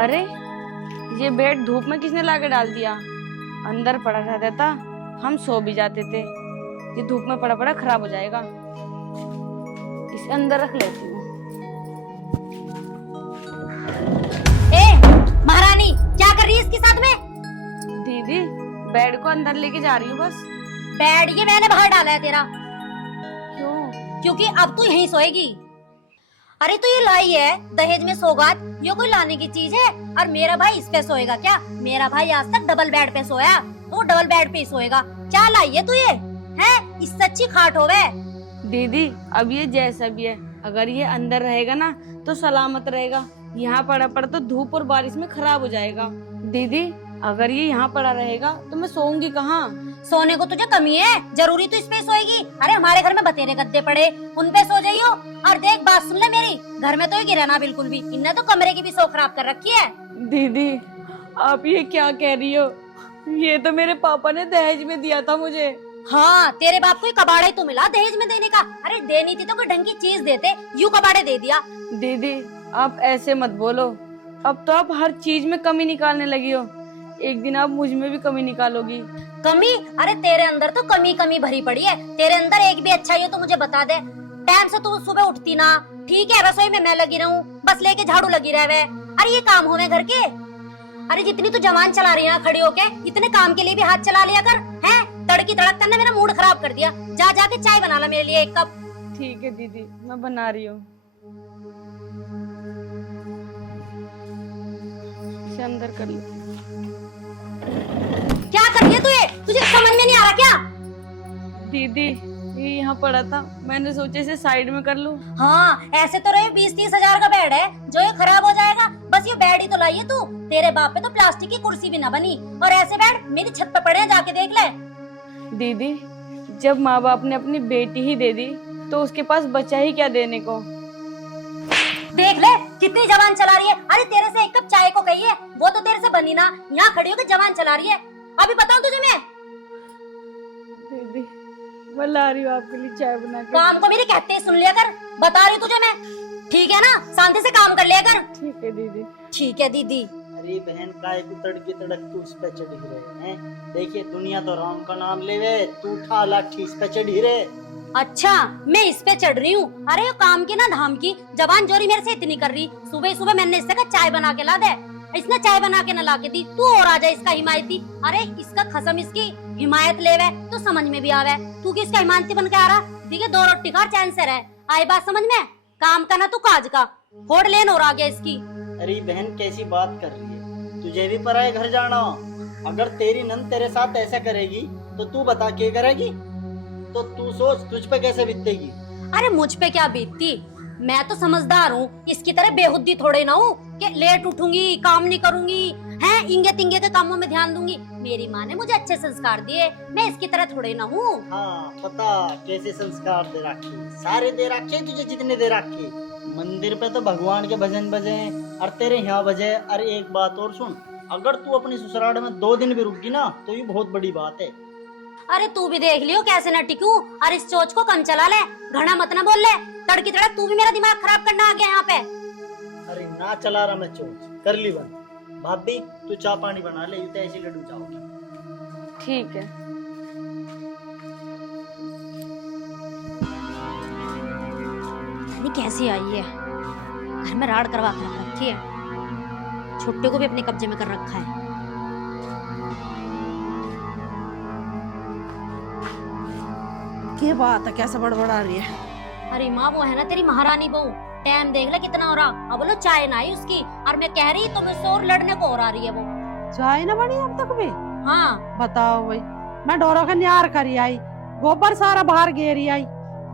अरे ये बेड धूप में किसने लाके डाल दिया? अंदर पड़ा रहता था, हम सो भी जाते थे। ये धूप में पड़ा पड़ा खराब हो जाएगा, इसे अंदर रख लेती हूँ। ए महारानी, क्या कर रही है इसके साथ में? दीदी बेड को अंदर लेके जा रही हूँ बस। बेड ये मैंने बाहर डाला है तेरा। क्यों? क्योंकि अब तू यहीं सोएगी। अरे तू ये लाई है दहेज में सौगात, ये कोई लाने की चीज है? और मेरा भाई इस पे सोएगा क्या? मेरा भाई आज तक डबल बेड पे सोया, तो डबल बेड पे ही सोएगा। क्या लाई है तू ये? है इससे अच्छी खाट होवे। दीदी अब ये जैसा भी है, अगर ये अंदर रहेगा ना तो सलामत रहेगा। यहाँ पड़ा पड़ा तो धूप और बारिश में खराब हो जाएगा। दीदी अगर ये यहाँ पड़ा रहेगा तो मैं सोऊंगी कहाँ? सोने को तुझे कमी है? जरूरी तो इस पे सोएगी? अरे हमारे घर में बतेरे गद्दे पड़े, उन पे सो जाइयो। और देख बात सुन ले मेरी, घर में तो ये गिरा ना बिल्कुल भी, इनने तो कमरे की भी सो खराब कर रखी है। दीदी आप ये क्या कह रही हो? ये तो मेरे पापा ने दहेज में दिया था मुझे। हाँ तेरे बाप को ही कबाड़ा ही तो मिला दहेज में देने का। अरे देनी थी तो कोई ढंग की चीज देते, यूं कबाड़े दे दिया। दीदी आप ऐसे मत बोलो, अब तो आप हर चीज में कमी निकालने लगी हो। एक दिन आप मुझ में भी कमी निकालोगी। कमी? अरे तेरे अंदर तो कमी कमी भरी पड़ी है। तेरे अंदर एक भी अच्छा ही हो तो मुझे बता दे। टाइम से तू सुबह उठती ना, ठीक है रसोई में मैं लगी रहूं, बस लेके झाड़ू लगी रहे। अरे ये काम होवे घर के? अरे जितनी तू जवान चला रही है खड़ी होके, इतने काम के लिए भी हाथ चला लिया कर। हैं तड़की तड़क करने मेरा मूड खराब कर दिया। जा जाके चाय बना ला मेरे लिए एक कप। ठीक है दीदी मैं बना रही हूँ। इसे अंदर कर लो। क्या कर रही है तू ये? तुझे समझ में नहीं आ रहा क्या? दीदी ये यहाँ पड़ा था, मैंने सोचा इसे साइड में कर लूं। हाँ ऐसे तो रहे 20-30 हजार का बेड है जो ये खराब हो जाएगा। बस ये बेड ही तो लाई है तू। तेरे बाप पे तो प्लास्टिक की कुर्सी भी ना बनी, और ऐसे बेड मेरी छत पे पड़े हैं, जाके देख ले। दीदी जब माँ बाप ने अपनी बेटी ही दे दी तो उसके पास बचा ही क्या देने को। देख ले कितनी जवान चला रही है। अरे तेरे से एक कप चाय को कही है, वो तो तेरे से बनी ना, यहाँ खड़ी होकर जवान चला रही है। अभी बताऊं तुझे मैं? दीदी मैं ला रही हूँ आपके लिए चाय बना के। काम को मेरी कहते ही सुन लिया कर, बता रही हूँ तुझे मैं, ठीक है ना? शांति से काम कर लिया कर। ठीक है दीदी। ठीक है दीदी। अरे बहन काय को तड़के तड़क तू उस पे चढ़ी रहे हैं? देखिए दुनिया तो राम का नाम लेवे, तू उठा लाठी इस पे चढ़ी रहे। अच्छा मैं इस पे चढ़ रही हूँ? अरे ये काम की ना धाम की जवान जोरी मेरे से इतनी कर रही। सुबह सुबह मैंने इससे कहा चाय बना के ला दे, इसने चाय बना के न ला के दी। तू और आ जाए इसका हिमायती। अरे इसका खसम इसकी हिमायत लेवे तो समझ में भी आवे। तू किसका हिमायती बन के आ रहा? ठीक है 2 रोटी खा चैन से रहे। आई बात समझ में? काम का ना तू काज का, होड़ लेन और आ गया इसकी। अरे बहन कैसी बात कर रही है? तुझे भी पराए घर जाना? अगर तेरी नंद तेरे साथ ऐसा करेगी तो तू बता क्या करेगी? तो तू सोच तुझ पे कैसे बीतेगी। अरे मुझ पे क्या बीतती, मैं तो समझदार हूँ, इसकी तरह बेहुद्दी थोड़े ना हूँ कि लेट उठूंगी काम नहीं करूंगी, हैं इंगे तिंगे के कामों में ध्यान दूंगी। मेरी माँ ने मुझे अच्छे संस्कार दिए, मैं इसकी तरह थोड़े ना हूँ। हाँ पता कैसे संस्कार दे रखे, सारे दे रखे तुझे जितने दे रखे। मंदिर पे तो भगवान के भजन बजे और तेरे यहाँ बजे। अरे एक बात और सुन, अगर तू अपनी ससुराल में 2 दिन भी रुकी ना तो ये बहुत बड़ी बात है। अरे तू भी देख लियो कैसे न टिकूं, और इस चोच को कम चला ले, घना मत ना बोल ले। तड़की तड़क तू भी मेरा दिमाग खराब करना आ गया यहाँ पे। अरे ना चला रहा मैं चोच, कर ली बंद। भाभी तू चाय पानी बना ले, तो ऐसी लड्डू जाओगी। ठीक है। नहीं कैसी आई है, घर में राड़ करवा कर रखी है, छुट्टे को भी अपने कब्जे में कर रखा है। क्या बात है, कैसे बड़बड़ा रही है? अरे माँ वो है ना तेरी महारानी बहू, टाइम देख ले कितना हो रहा। अब बोलो चाय ना आई उसकी, और मैं कह रही तो मुझसे और लड़ने को और आ रही है वो। चाय ना बनी अब तक भी? हाँ बताओ भाई, मैं डोरा का न्यार करी आई, गोबर सारा बाहर गेरी आई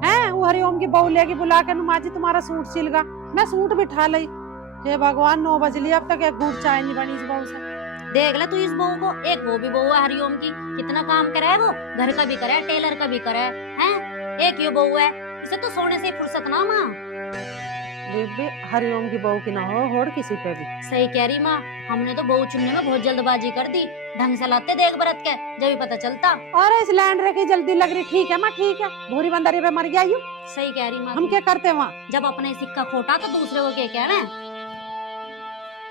है। वो हरिओम की बहू लेके बुला के माँ जी तुम्हारा सूट सिलगा, मैं सूट बिठा ली। हे भगवान 9 बज लिया, अब तक एक घूट चाय नहीं बनी इस बहू से। देख ले तू इस बहू को, एक वो भी बहू है हरिओम की, कितना काम करे है वो, घर का भी करे टेलर का भी करे है। एक ये बहू है, इसे तो सोने से फुर्सत ना माँ। बेबे हरिओम की बहू की ना हो होड़ किसी पे भी। सही कह रही माँ, हमने तो बहू चुनने में बहुत जल्दबाजी कर दी, ढंग से लाते देख बरत के जब भी पता चलता। अरे इस लैंड रे की जल्दी लग रही, ठीक है माँ ठीक है, भूरी बंदरी पे मर गया यू। सही कह रही माँ, हम क्या करते वहाँ? जब अपने सिक्का खोटा तो दूसरे को क्या कहना है।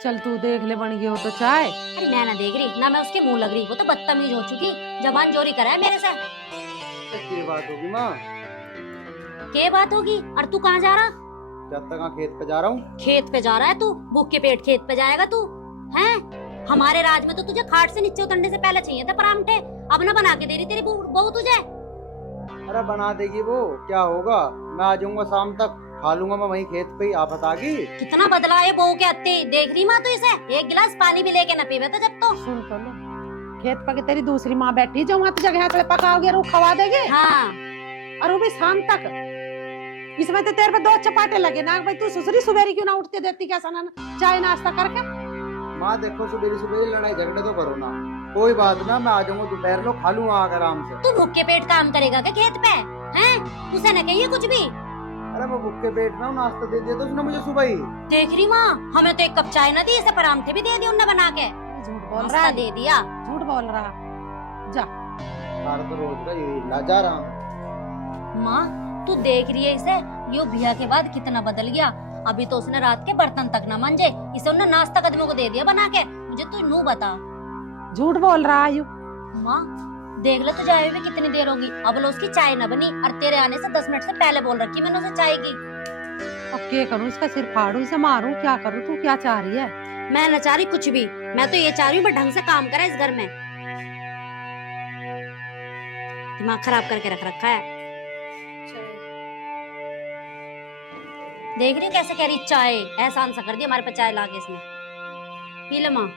चल तू देख ले बन गई हो तो चाय। अरे मैं ना देख रही ना मैं उसके मुंह लग रही, वो तो बदतमीज हो चुकी, जबान जोरी करा है मेरे से। क्या बात होगी माँ? क्या बात होगी? और तू कहाँ जा रहा? जब तक खेत पे जा रहा हूँ। खेत पे जा रहा है तू? भूख के पेट खेत पे जाएगा तू? हैं? हमारे राज में तो तुझे खाट से नीचे उतरने से पहले चाहिए थे परांठे, अब ना बना के दे रही तेरी बहू तुझे। अरे बना देगी वो, क्या होगा, मैं आ जाऊंगा शाम तक, खा लूंगा मैं वहीं खेत पे ही। आफत आ गई। कितना बदला है बहू के अत्ते, देख रही माँ तू इसे, एक गिलास पानी भी लेके न पीवे तो जब तो। सुन तो ले, खेत पर तेरी दूसरी माँ बैठी जो वहाँ जगह पे पकाओगे और वो खवा देगे। हाँ और वो भी शाम तक। इसमें तो तेरे पे 2 चपाटे लगे ना भाई, तू सुसरी सुबेरी क्यों ना उठते देती क्या सना चाय नाश्ता करके। माँ देखो सुबेरी सुबेरी लड़ाई झगड़े तो करो ना, कोई बात ना, मैं आ जाऊंगा दोपहर लो, खा लूंगा आकर आराम से। तू भूख के पेट काम करेगा क्या खेत पे? हैं? उसे न कहिए कुछ भी। अरे मैं भूख के पेट ना हूँ, नाश्ता दे दिया तो उसने मुझे सुबह ही। देख रही माँ, हमें तो 1 कप चाय न दी, इसे परांठे भी दे दिए उन्होंने बना के। झूठ बोल नाश्ता रहा है, दे दिया। झूठ बोल रहा जा। सारा तो रोज का यही लाजा रहा हूँ। माँ तू देख रही है इसे, यो बिया के बाद कितना बदल गया। अभी तो उसने रात के बर्तन तक न मांजे, इसे उन्होंने नाश्ता कदमों को दे दिया बना के। मुझे तू नू बता। झूठ बोल रहा है यू। माँ देख ले तुझे आए हुए कितनी देर होगी, अब लो उसकी चाय न बनी, और तेरे आने से 10 मिनट से पहले बोल रखी मैंने उसे चाय की। अब क्या करूँ, इसका सिर फाड़ू, इसे मारूं, क्या करूँ? तू क्या चाह रही है? मैं न चाह रही कुछ भी, मैं तो ये चाह रही हूँ ढंग से काम करा इस घर में। दिमाग खराब करके रख रखा है। देख रही हूँ कैसे कह रही चाय, एहसान सा कर दिया हमारे पे चाय ला के इसने। पी ले माँ।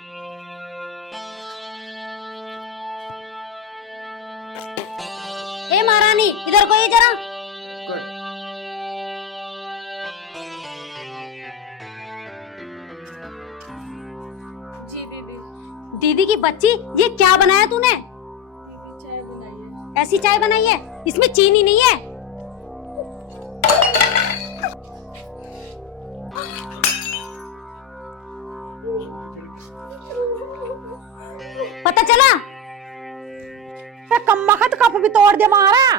ए महारानी इधर को ये जरा। जी दीदी। दीदी की बच्ची, ये क्या बनाया तूने? दीदी चाय बनाई है। ऐसी चाय बनाई है, इसमें चीनी नहीं है। पता चला? कम वक्त कप भी तोड़ दे मारा।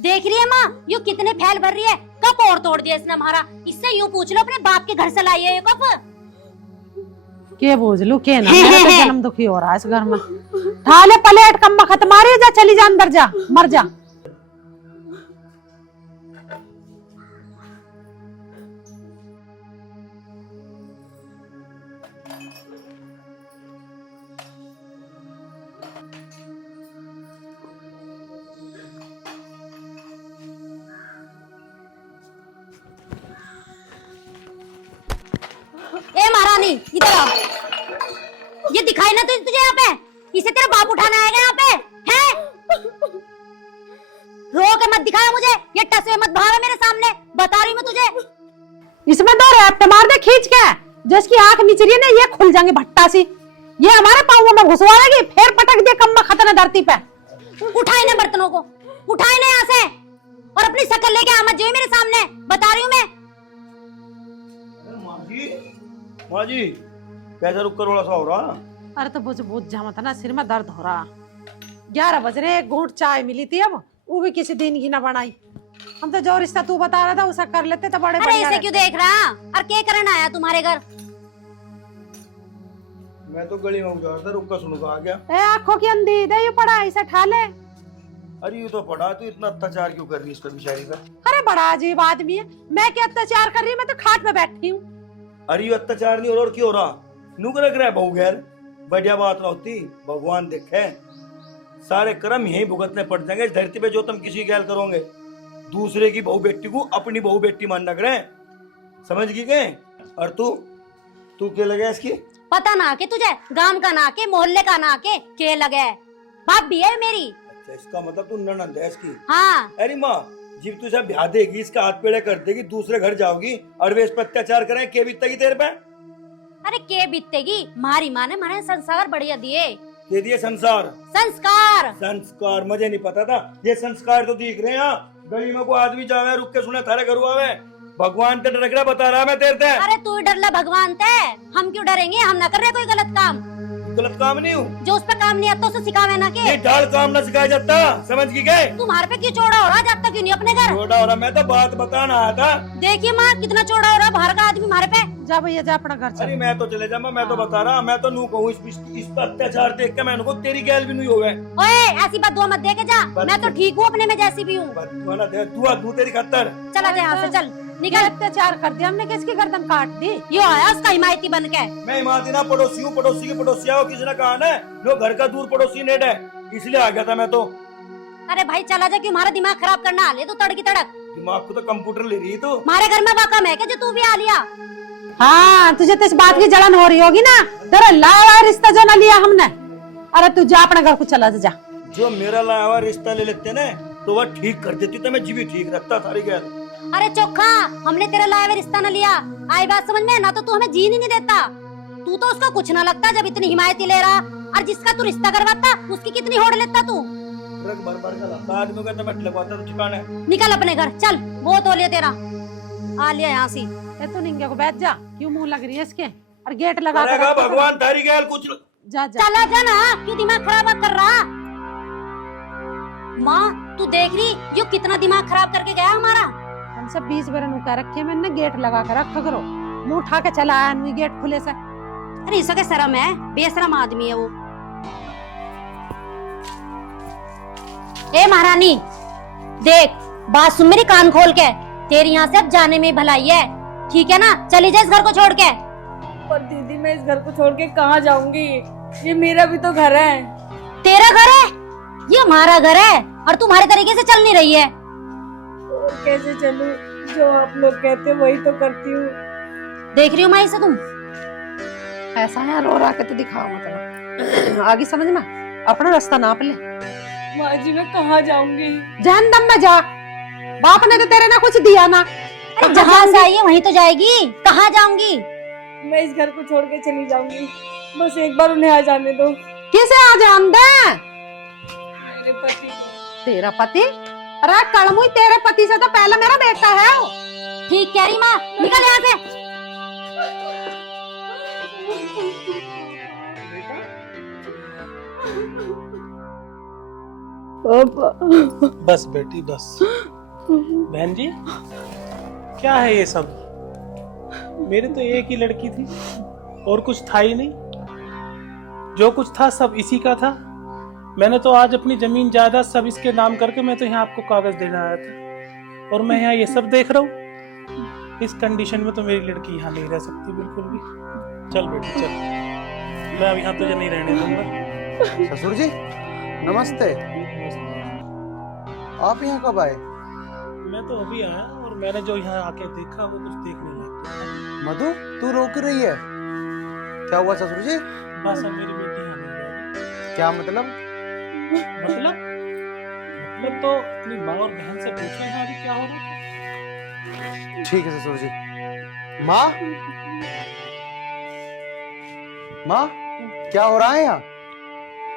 देख रही है माँ, यो कितने फैल भर रही है, कप और तोड़ दिया इसने हमारा। इससे यूं पूछ लो अपने बाप के घर से लाई है ये कप। के बोझ लू के ना, मेरा तो जन्म दुखी हो रहा है इस घर में। ठाले प्लेट कम वक्त मारी, जा चली जा अंदर, जा मर जा। ए महारानी इधर आओ, ये दिखाई ना तुझे यहाँ पे, इसे तेरा बाप उठाने आएगा यहाँ पे हैं? रो के मत दिखाया मुझे, ये टसवे मत भागा मेरे सामने, बता रही मैं तुझे। इसमें 2 रैप्ट मार दे खींच के, जिसकी आंख नीच रही है ना ये खुल जाएंगे भट्टा सी, ये हमारे पाँव में घुसवा देगी, फिर पटक दे कम खतरा धरती पे। उठाए ना बर्तनों को, उठाए ना यहाँ से, और अपनी शक्ल लेके आ मत जाइए मेरे सामने, बता रही हूँ मैं। माँ जी कैसे रुक कर रोड़ा सा हो रहा? अरे तो बुझ जा मत ना, सिर में दर्द हो रहा। 11 बज रहे, 1 घूंट चाय मिली थी, अब वो भी किसी दिन की ना बनाई। हम तो जो रिश्ता तू बता रहा था उसे कर लेते तो बड़े अरे बढ़िया इसे क्यों देख रहा, और क्या करने आया तुम्हारे घर? मैं तो गली में उजा रहा था, रुक कर सुनूंगा आ गया। ए आंखों की अंधी दे ये पड़ा, इसे ठा ले। अरे ये तो पढ़ा, तू इतना अत्याचार क्यों कर रही है इस पर बेचारी का? अरे बड़ा अजीब आदमी है, मैं क्या अत्याचार कर रही हूँ, मैं तो खाट पे बैठी हूँ। अरे ये अत्याचार नहीं हो रहा और क्यों हो रहा? नू कर रहा है बहू गैर, बढ़िया बात ना होती। भगवान देखे सारे कर्म यही भुगतने पड़ जाएंगे इस धरती पे जो तुम किसी गैल करोगे। दूसरे की बहू बेटी को अपनी बहू बेटी मानना करे, समझ गई के? और तू क्या लगा इसकी? पता ना के तुझे, गांव का ना के, मोहल्ले का ना के लगे, बाप भी है मेरी। अच्छा इसका मतलब तू ननद है इसकी? हाँ। अरे माँ जब तू इसे ब्याह देगी, इसका हाथ पेड़े कर देगी, दूसरे घर जाओगी और वे इस पर अत्याचार करें, के बीतेगी तेरे पे? अरे के बीतेगी, मारी माँ ने माने संस्कार बढ़िया दिए। दे दिए संसार? संस्कार संस्कार मुझे नहीं पता था, ये संस्कार तो दिख रहे हैं। गली में को आदमी जावे रुक के सुने थारे घर आवे, भगवान ते डर बता रहा मैं तेरे ते। अरे तू डर ला भगवान ते, हम क्यों डरेंगे, हम ना कर रहे कोई गलत काम। गलत काम नहीं हूँ। जो उस पर काम नहीं आता उसे सिखावे ना के। ये ढाल काम ना सिखाया जाता, समझ की गए? तुम्हारे पे क्यों चौड़ा हो रहा, जाता क्यों नहीं अपने घर? छोटा हो रहा, मैं तो बात बताना आया था। देखिए माँ कितना चौड़ा हो रहा बाहर का आदमी हमारे पे। जा भैया जा अपना घर चल। अरे मैं तो चले जाऊंगा, मैं तो बता रहा, मैं तो नू कहूँ इस पर अत्याचार देख के मैं उनको तेरी गैल भी नहीं हो गए। ओए ऐसी बात दुआ मत दे के जा, मैं तो ठीक हूँ अपने में जैसी भी हूँ। दुआ दू तेरी खत्तर। चला जा यहाँ से, चल निकल। अत्याचार कर दिया हमने, किसकी गर्दन काट दी? यो आया उसका हिमायती बन के। मैं हिमायती ना पड़ोसी हूँ, पड़ोसी की पड़ोसिया हो, किसी ने कहा ना लो घर का दूर पड़ोसी नेट है, इसलिए आ गया था मैं तो। अरे भाई चला जा, क्यों हमारा दिमाग खराब करना हाले तू तड़की तड़क। दिमाग को तो कंप्यूटर ले रही है तो। हमारे घर में वाकम है क्या जो तू भी आ लिया? हाँ तुझे तो इस बात की जलन हो रही होगी ना, तेरा लावा रिश्ता जो ना लिया हमने। अरे तू जा अपने घर को चला जा। जो मेरा लाया हुआ रिश्ता ले लेते ना तो वह ठीक कर देती तो मैं जीवी ठीक रखता सारी गैल। अरे चोखा, हमने तेरा लाया हुआ रिश्ता न लिया, आई बात समझ में ना, तो तू हमें जीने नहीं देता। तू तो उसका कुछ ना लगता जब इतनी हिमायती ले रहा, और जिसका तू रिश्ता करवाता उसकी कितनी होड़ लेता तू। ट्रक भर भर का लाता आदमी का तो मैं लगवाता तो ठिकाना है। निकल अपने घर चल, बहुत हो लिया तेरा, आ लिया यहाँ से। तू निंगे को बैठ जा, क्यों मुंह लग रही है इसके? और गेट लगा कर करेगा रखा भगवान तारी गैल कुछ। जा जा। चला जा ना, क्यों दिमाग खराब कर रहा? माँ तू देख रही यो कितना दिमाग खराब करके गया हमारा। हम सब 20 बार नुका रखे, मैंने गेट लगा कर रखा करो, मुंह उठा के चला आया नुई गेट खुले से। अरे इसका शर्म है, बेशरम आदमी है वो। ए महारानी देख, बात सुन मेरी कान खोल के, तेरी यहाँ से अब जाने में भलाई है, ठीक है ना? चली जा इस घर को छोड़ के। पर दीदी मैं इस घर को छोड़ के कहाँ जाऊंगी? ये मेरा भी तो घर है। तेरा घर है? ये हमारा घर है, और तुम्हारे तरीके से चल नहीं रही है। और कैसे चलूं? जो आप लोग कहते वही तो करती हूँ। देख रही हो माँ इसे तुम? ऐसा है, रो रहा के तो दिखाओ मतलब आगे समझ में, अपना रास्ता नाप ले। माँ जी मैं कहाँ जाऊंगी? जहन्नम में जा, बाप ने तो तेरे ना कुछ दिया ना। अरे जहाँ से आई है वहीं तो जाएगी, कहाँ जाऊंगी? मैं इस घर को छोड़ के चली जाऊंगी, बस एक बार उन्हें आ जाने दो। किसे आ जान दे? मेरे पति। तेरा पति? अरे कड़मुई, तेरे पति से तो पहले मेरा बेटा है। ठीक कह रही माँ, निकल यहाँ से। बस बेटी बस। बहन जी क्या है ये सब? मेरी तो एक ही लड़की थी और कुछ था ही नहीं, जो कुछ था सब इसी का था। मैंने तो आज अपनी जमीन जायदाद सब इसके नाम करके मैं तो यहाँ आपको कागज देने आया था, और मैं यहाँ ये सब देख रहा हूँ। इस कंडीशन में तो मेरी लड़की यहाँ नहीं रह सकती बिल्कुल भी। चल बेटी चल, मैं अब यहाँ तुझे नहीं रहने दूंगा। ससुर जी नमस्ते, आप यहाँ कब आए? मैं तो अभी आया, और मैंने जो यहाँ आके देखा वो कुछ देखने लगा। मधु तू रो क्यों रही है? क्या हुआ ससुर जी? बस अब मेरी बेटी यहाँ नहीं रहेगी। क्या मतलब? मतलब तो अपनी माँ और बहन से पूछो यहाँ अभी क्या हो रहा है। ठीक है ससुर जी। माँ माँ क्या हो रहा है यहाँ?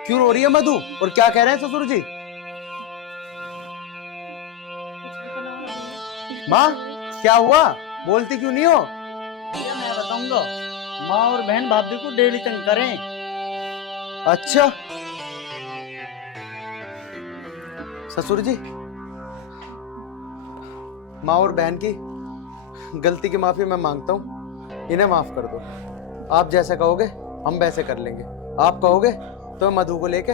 क्यों रो रही है मधु, और क्या कह रहे हैं ससुर जी? माँ क्या हुआ, बोलती क्यों नहीं हो? ये मैं बताऊंगा, माँ और बहन भाभी को डेली तंग करें। अच्छा ससुर जी, माँ और बहन की गलती की माफी मैं मांगता हूँ, इन्हें माफ कर दो। आप जैसे कहोगे हम वैसे कर लेंगे। आप कहोगे तो मैं मधु को लेके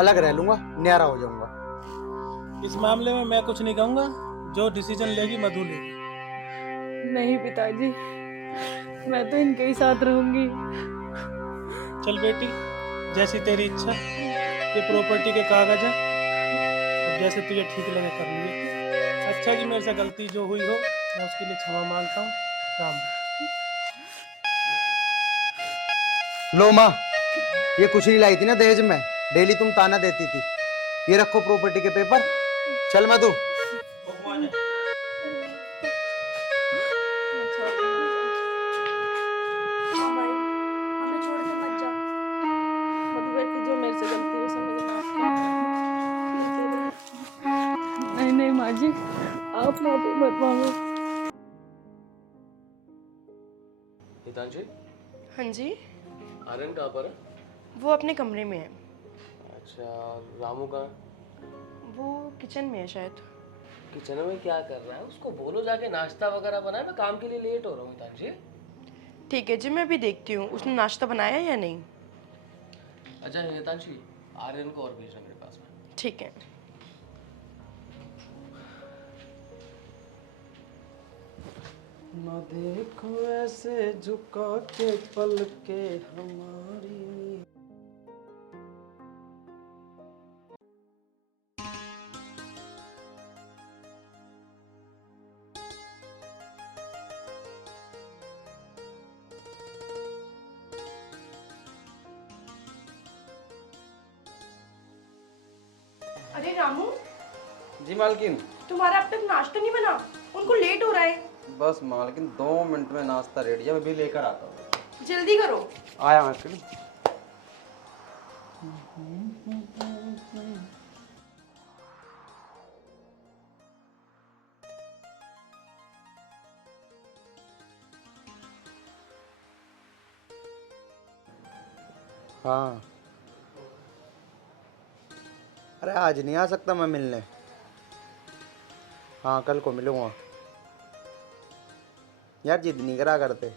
अलग रह लूंगा, न्यारा हो जाऊंगा। इस मामले में मैं कुछ नहीं कहूंगा, जो डिसीजन लेगी मधु लेगी। नहीं पिताजी, मैं तो इनके ही साथ रहूंगी। चल बेटी, जैसी तेरी इच्छा। ये प्रॉपर्टी के कागज है, और जैसे तुझे ठीक लगे कर लिए। अच्छा जी, मेरे से गलती जो हुई हो मैं उसके लिए क्षमा मांगता हूँ। राम। लो माँ, ये कुछ नहीं लाई थी ना दहेज में, डेली तुम ताना देती थी। ये रखो प्रॉपर्टी के पेपर। चल मधु। जो मेरे से गलती हुई समझना। नहीं नहीं माँ जी, आप माफी मत मांगो। हितांशी, हाँ जी, आर्यन कहाँ पर है? वो अपने कमरे में है। अच्छा, रामू कहाँ? वो किचन में है शायद। किचन में क्या कर रहा है? उसको बोलो जाके नाश्ता वगैरह बनाए, मैं काम के लिए लेट हो रहा हूँ हितांशी। ठीक है जी, मैं अभी देखती हूँ उसने नाश्ता बनाया या नहीं। अच्छा हितांशी, आर्यन को और भेजना मेरे पास में। ठीक है। ना देखो ऐसे झुका के पल के हमारी। अरे रामू, जी मालकिन। तुम्हारा अब तक नाश्ता नहीं बना? उनको लेट हो रहा है। बस मालकिन 2 मिनट में नाश्ता रेडी है, मैं भी लेकर आता हूँ। जल्दी करो। आया मालकिन। हाँ, अरे आज नहीं आ सकता मैं मिलने। हाँ, कल को मिलूंगा। यार जिद नहीं करा करते।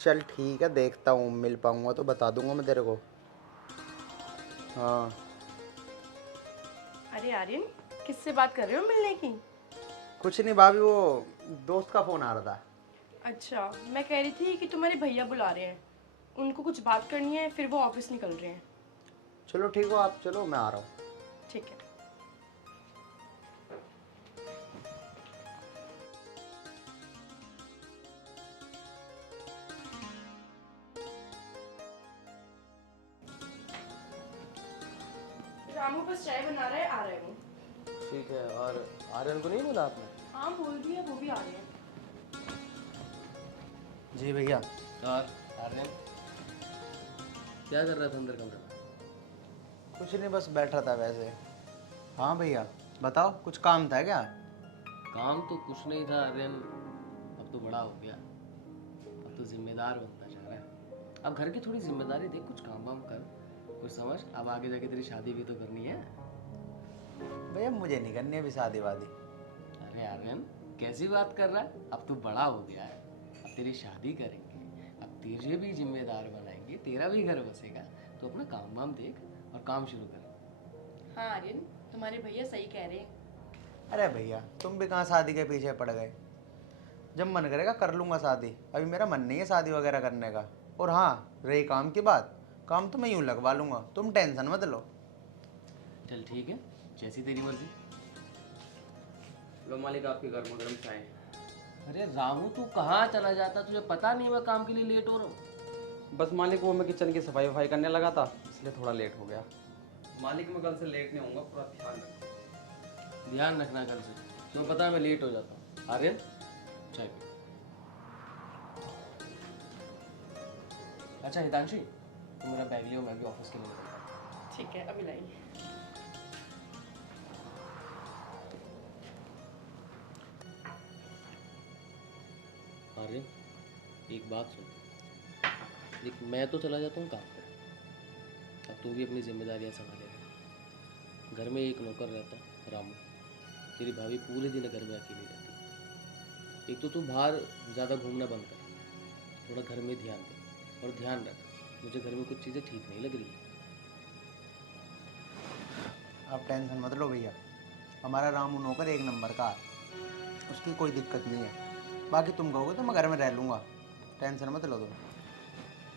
चल ठीक है, देखता हूँ मिल पाऊंगा तो बता दूंगा मैं तेरे को। हाँ। अरे आर्यन, किससे बात कर रहे हो मिलने की? कुछ नहीं भाभी, वो दोस्त का फोन आ रहा था। अच्छा, मैं कह रही थी कि तुम्हारे भैया बुला रहे हैं, उनको कुछ बात करनी है, फिर वो ऑफिस निकल रहे हैं। चलो ठीक हो, आप चलो, मैं आ रहा हूँ। ठीक है। रामू बस चाय बना रहा है, आ रहे हो? ठीक है, और आर्यन को नहीं बोला आपने? हाँ बोल दिया, वो भी आ रहे हैं। जी भैया। और आर्यन क्या कर रहा था अंदर कमरे में? कुछ नहीं, बस बैठा था वैसे। हाँ भैया बताओ, कुछ काम था क्या? काम तो कुछ नहीं था आर्यन, अब तो बड़ा हो गया, अब तो जिम्मेदार बनता जा रहा है। अब घर की थोड़ी जिम्मेदारी देख, कुछ काम वाम कर, कुछ समझ। अब आगे जाके तेरी शादी भी तो करनी है। भैया मुझे नहीं करनी अभी शादी वादी। अरे आर्यन कैसी बात कर रहा है? अब तू बड़ा हो गया है, अब तेरी शादी करेंगे, अब तुझे भी जिम्मेदार बनाएंगे, तेरा भी घर बसेगा, तो अपना काम वाम देख और काम शुरू कर। हाँ आर्यन, तुम्हारे भैया सही कह रहे हैं। अरे भैया तुम भी कहाँ शादी के पीछे पड़ गए? जब मन करेगा कर लूँगा शादी, अभी मेरा मन नहीं है शादी वगैरह करने का। और हाँ, रही काम की बात, काम तो मैं यूँ लगवा लूँगा, तुम टेंशन मत लो। चल ठीक है, जैसी तेरी मर्जी। लो मालिक, आपके गर्मा गर्म चाय। अरे रामू तू कहाँ चला जाता, तुझे पता नहीं मैं काम के लिए लेट हो रहा हूँ? बस मालिक, वो मैं किचन की सफाई वफाई करने लगा था, इसलिए थोड़ा लेट हो गया। मालिक मैं कल से लेट नहीं होऊंगा, पूरा ध्यान रखना। ध्यान रखना कल से, तुम्हें पता है मैं लेट हो जाता हूँ। आर्यन चाय पी। अच्छा हितांशी, तुम मेरा बैग लियो, मैं भी ऑफिस के लिए निकलता हूँ। ठीक है, अभी लाइए। आर्यन एक बात सुन, देख मैं तो चला जाता हूँ काम पे, अब तू भी अपनी जिम्मेदारियाँ संभालेगा। घर में एक नौकर रहता रामू, तेरी भाभी पूरे दिन घर में अकेली रहती। एक तो तू बाहर ज़्यादा घूमना बंद कर, थोड़ा घर में ध्यान दे, और ध्यान रख मुझे घर में कुछ चीज़ें ठीक नहीं लग रही। आप टेंशन मत लो भैया, हमारा रामू नौकर 1 नंबर का है, उसकी कोई दिक्कत नहीं है। बाकी तुम कहोगे तो मैं घर में रह लूँगा, टेंशन मत लो तुम।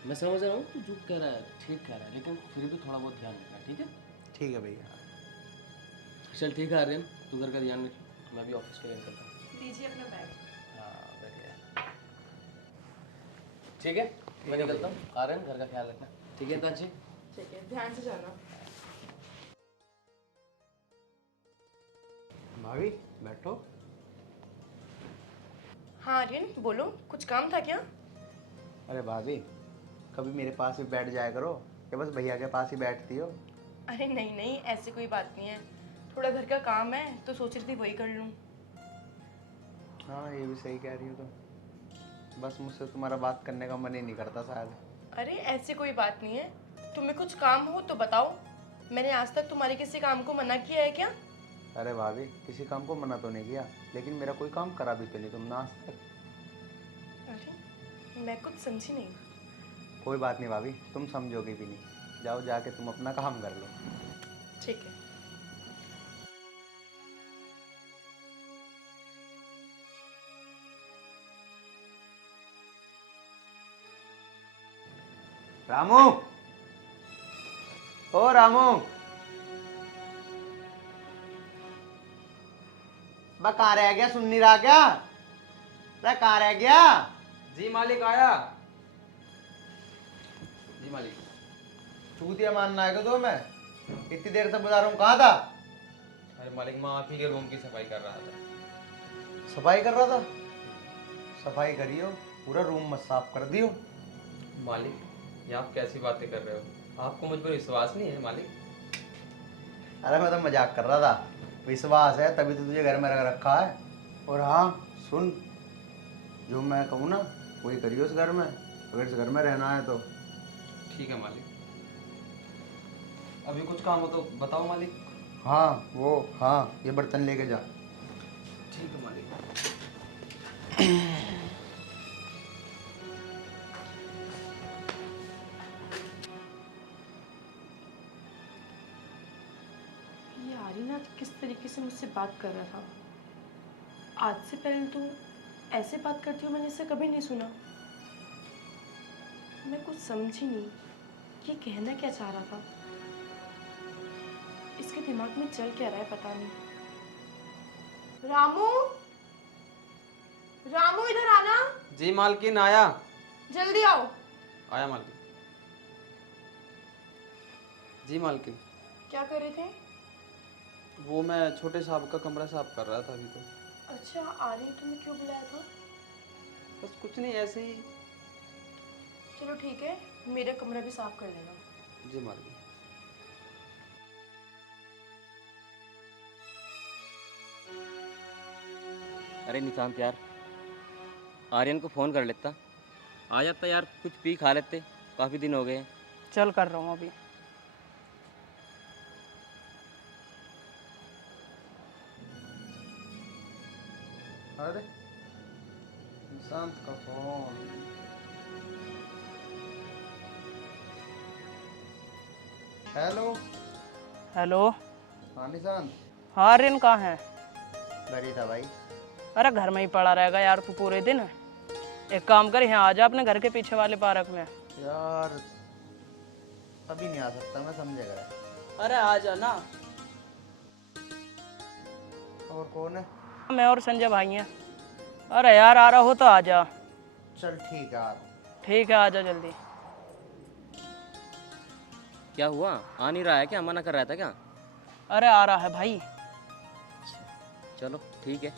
मैं समझ रहा हूँ तू जो कह रहा है ठीक कह रहा है, लेकिन फिर भी थोड़ा बहुत ध्यान रखना, ठीक है? ठीक है भैया। चल ठीक है आर्यन, तू घर का ध्यान रख, मैं भी ऑफिस के लिए निकलता हूँ। दीजिए अपना बैग। हाँ बैठ। ठीक है, मैं निकलता हूँ। आर्यन घर का ख्याल रखना, ठीक है तांची? ठीक है, ध्यान से जाना। भाभी बैठो। हाँ आर्यन बोलो, कुछ काम था क्या? अरे भाभी कभी मेरे पास ही बैठ जाया करो, या बस भैया के पास ही बैठती हो? अरे नहीं नहीं, ऐसी कोई बात नहीं है, थोड़ा घर का काम है तो सोच रही थी वही कर लूँ। हाँ ये भी सही कह रही हो तुम, बस मुझसे तुम्हारा बात करने का मन ही नहीं करता शायद। अरे ऐसी कोई बात नहीं है, तुम्हें कुछ काम हो तो बताओ। मैंने आज तक तुम्हारे किसी काम को मना किया है क्या? अरे भाभी, किसी काम को मना तो नहीं किया, लेकिन मेरा कोई काम करा भी तो नहीं तुमने आज तक। अरे मैं कुछ समझी नहीं। कोई बात नहीं भाभी, तुम समझोगे भी नहीं। जाओ जाके तुम अपना काम कर लो। ठीक है। रामू, ओ रामू, बा कहाँ रह गया? सुन नहीं रहा क्या? अरे कहाँ रह गया? जी मालिक आया। जी मालिक। चूतिया मानना है तो मैं इतनी देर से बता रहा हूँ, कहाँ था? अरे मालिक, मैं आप ही के रूम की सफाई कर रहा था। सफाई कर रहा था? सफाई करियो, पूरा रूम मत साफ कर दियो। मालिक, ये आप कैसी बातें कर रहे हो? आपको मुझ पर विश्वास नहीं है मालिक? अरे मैं तो मजाक कर रहा था। विश्वास है तभी तो तुझे घर में रख रखा है। और हाँ सुन, जो मैं कहूँ ना वही करियो इस घर में, अगर इस घर में रहना है तो। ठीक है मालिक। अभी कुछ काम हो तो बताओ मालिक। हाँ वो, हाँ ये बर्तन लेके जा। ठीक है मालिक। ये आर्यन किस तरीके से मुझसे बात कर रहा था। आज से पहले तो ऐसे बात करती हूँ, मैंने इसे कभी नहीं सुना। मैं कुछ समझी नहीं, ये कहना क्या चाह रहा था। इसके दिमाग में चल क्या रहा है पता नहीं। रामू, रामू इधर आना। जी मालकिन आया। जल्दी आओ। आया मालकिन। जी मालकिन। क्या कर रहे थे? वो मैं छोटे साहब का कमरा साफ कर रहा था अभी तो। अच्छा आर्यन, तुम्हें क्यों बुलाया था? बस कुछ नहीं, ऐसे ही। चलो ठीक है, मेरा कमरा भी साफ कर लेना। जी मालकिन। अरे निशांत यार, आर्यन को फ़ोन कर लेता, आ जाता यार, कुछ पी खा लेते, काफ़ी दिन हो गए हैं। चल कर रहा हूँ अभी। अरे निशांत का फोन। हेलो। हेलो। हाँ निशांत। हाँ आर्यन कहाँ है? घर ही था भाई। अरे घर में ही पड़ा रहेगा यार तू पूरे दिन। एक काम कर, यहाँ आ जा अपने घर के पीछे वाले पार्क में। यार अभी नहीं आ सकता मैं, समझेगा। अरे आ जा ना। और कौन है? मैं और संजय भाई हैं। अरे यार आ रहा हो तो आ जा। चल ठीक है यार। ठीक है आ जा जल्दी। क्या हुआ, आ नहीं रहा है क्या? मना कर रहा था क्या? अरे आ रहा है भाई। चलो ठीक है।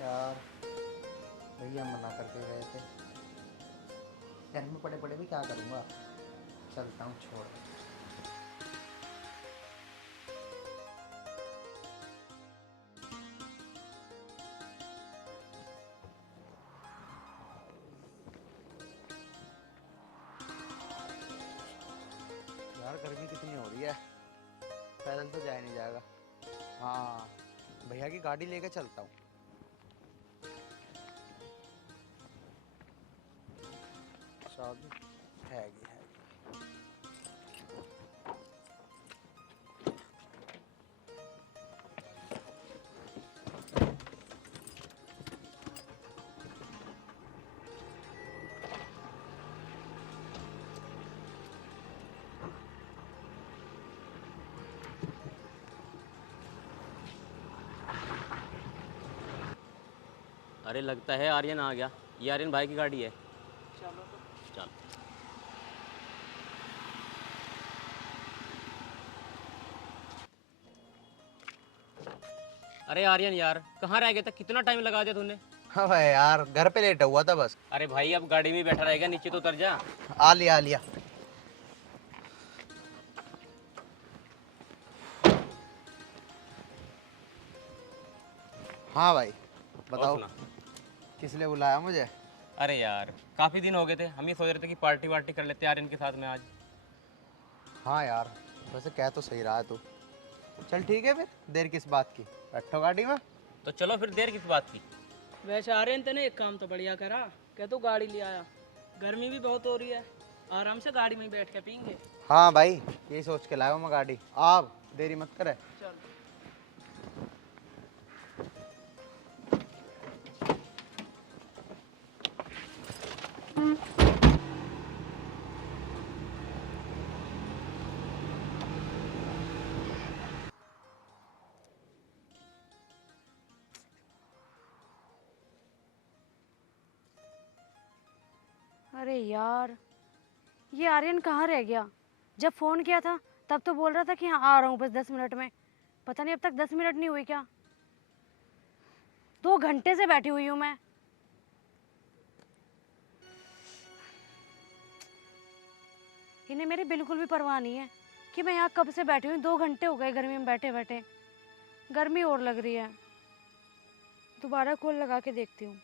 यार भैया मना करके गए थे, घर में पड़े पड़े भी क्या करूँगा। चलता हूँ, छोड़। यार गर्मी कितनी हो रही है, पैदल तो जाया नहीं जाएगा। हाँ भैया की गाड़ी लेके चलता हूँ। चाबी हैगी। अरे लगता है आर्यन आ गया। ये आर्यन भाई की गाड़ी है। चलो चल। अरे आर्यन यार, कहाँ रह गया था? कितना टाइम लगा दिया तूने? हाँ भाई यार, घर पे लेट हुआ था बस। अरे भाई अब गाड़ी में बैठा रहेगा, नीचे तो उतर जा। आ लिया आ लिया। हाँ भाई बताओ, सुना। किस लिए बुलाया मुझे? अरे यार काफ़ी दिन हो गए थे, हम ये सोच रहे थे कि पार्टी वार्टी कर लेते यार इनके साथ में आज। हाँ यार, वैसे कह तो सही रहा है तू। चल ठीक है फिर, देर किस बात की, बैठो गाड़ी में। तो चलो फिर, देर किस बात की। वैसे आर्यन तेने एक काम तो बढ़िया करा, क्या तू गाड़ी ले आया। गर्मी भी बहुत हो रही है, आराम से गाड़ी में ही बैठ के पीएंगे। हाँ भाई, यही सोच के लाया हूँ मैं गाड़ी। आप देरी मत करे। चल। अरे यार, ये आर्यन कहाँ रह गया? जब फोन किया था तब तो बोल रहा था कि हाँ आ रहा हूँ बस 10 मिनट में। पता नहीं अब तक 10 मिनट नहीं हुई क्या? 2 घंटे से बैठी हुई हूँ मैं। इन्हें मेरी बिल्कुल भी परवाह नहीं है कि मैं यहाँ कब से बैठी हुई। 2 घंटे हो गए गर्मी में बैठे बैठे, गर्मी और लग रही है। दोबारा कॉल लगा के देखती हूँ।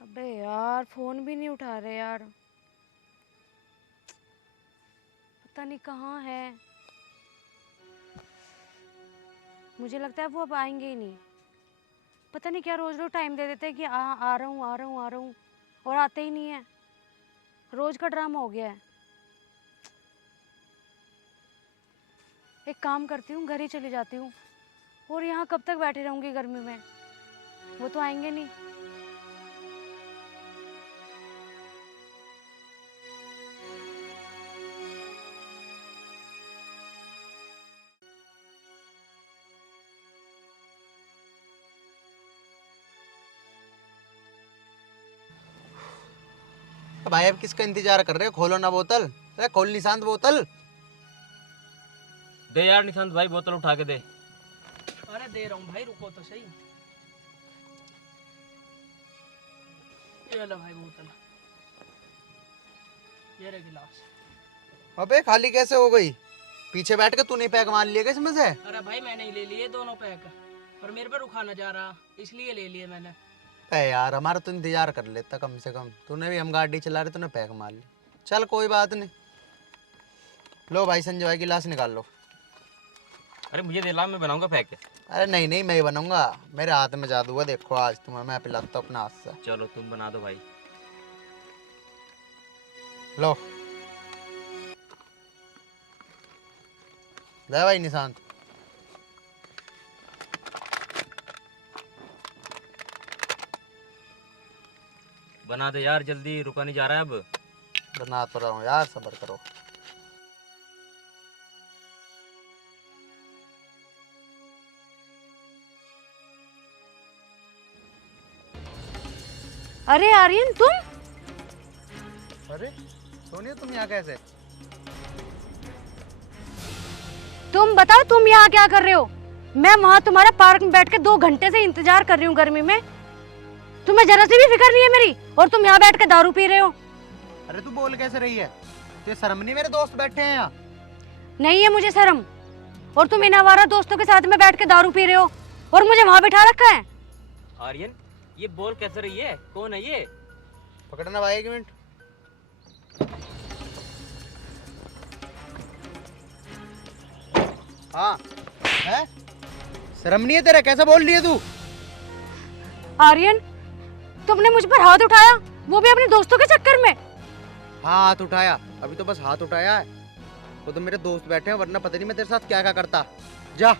अबे यार, फोन भी नहीं उठा रहे यार, पता नहीं कहाँ है। मुझे लगता है वो अब आएंगे ही नहीं। पता नहीं क्या रोज रोज टाइम दे देते हैं कि आ रहा हूँ आ रहा हूँ आ रहा हूँ, और आते ही नहीं है। रोज का ड्रामा हो गया है। एक काम करती हूँ, घर ही चली जाती हूँ। और यहाँ कब तक बैठी रहूँगी गर्मी में? वो तो आएंगे नहीं। भाई अब किसका इंतजार कर रहे हो? खोलो ना बोतल। अरे खोल निशांत बोतल। दे यार निशांत भाई, बोतल उठा के दे। अरे दे रहा हूँ भाई, रुको तो सही। ये लो भाई बोतल, ये रहे गिलास। अबे खाली कैसे हो गई? पीछे बैठ के तूने पैक मार लिया क्या इसमें से? अरे भाई मैंने ही ले लिए दोनों पैक, पर मेरे पे रुखा ना जा रहा, इसलिए ले लिए मैंने। अरे यार, हमारा तो इंतजार कर लेता कम से कम। तूने भी, हम गाड़ी चला रहे, तूने पैक मार लिया। चल कोई बात नहीं। लो भाई संजय भाई, गिलास निकाल लो। अरे मुझे दे ला, मैं बनाऊंगा पैक। अरे नहीं नहीं, मैं ही बनूंगा। मेरे हाथ में जादू है, देखो आज तुम्हें मैं पिलाता हूँ अपने हाथ से। चलो तुम बना दो भाई। लो ले भाई निशांत। बना दे यार जल्दी, रुका नहीं जा रहा है अब। बना तो रहा हूँ यार, सब्र करो। अरे आर्यन, तुम? अरे सोनिया, तुम यहाँ कैसे? तुम बताओ, तुम यहाँ क्या कर रहे हो? मैं वहाँ तुम्हारा पार्क में बैठ के 2 घंटे से इंतजार कर रही हूँ गर्मी में। तुम्हें जरा सी भी फिक्र नहीं है मेरी, और तुम यहाँ बैठ के दारू पी रहे हो। अरे तू बोल कैसे रही है? तुझे शर्म नहीं? मेरे दोस्त बैठे हैं यहाँ। नहीं है मुझे शर्म, और तुम इन आवारा दोस्तों के साथ में बैठ के दारू पी रहे हो और मुझे वहाँ बिठा रखा है। आर्यन, ये बोल कैसे रही है? कौन है ये? पकड़ना भाई, 1 मिनट। हाँ है? शर्म नहीं है तेरा? कैसे बोल रही है तू? आर्यन, तुमने मुझ पर हाथ उठाया, वो भी अपने दोस्तों के चक्कर में। हाँ हाथ उठाया, अभी तो बस हाथ उठाया है। वो तो मेरे दोस्त बैठे हैं, वरना पता नहीं मैं तेरे साथ क्या क्या करता। जा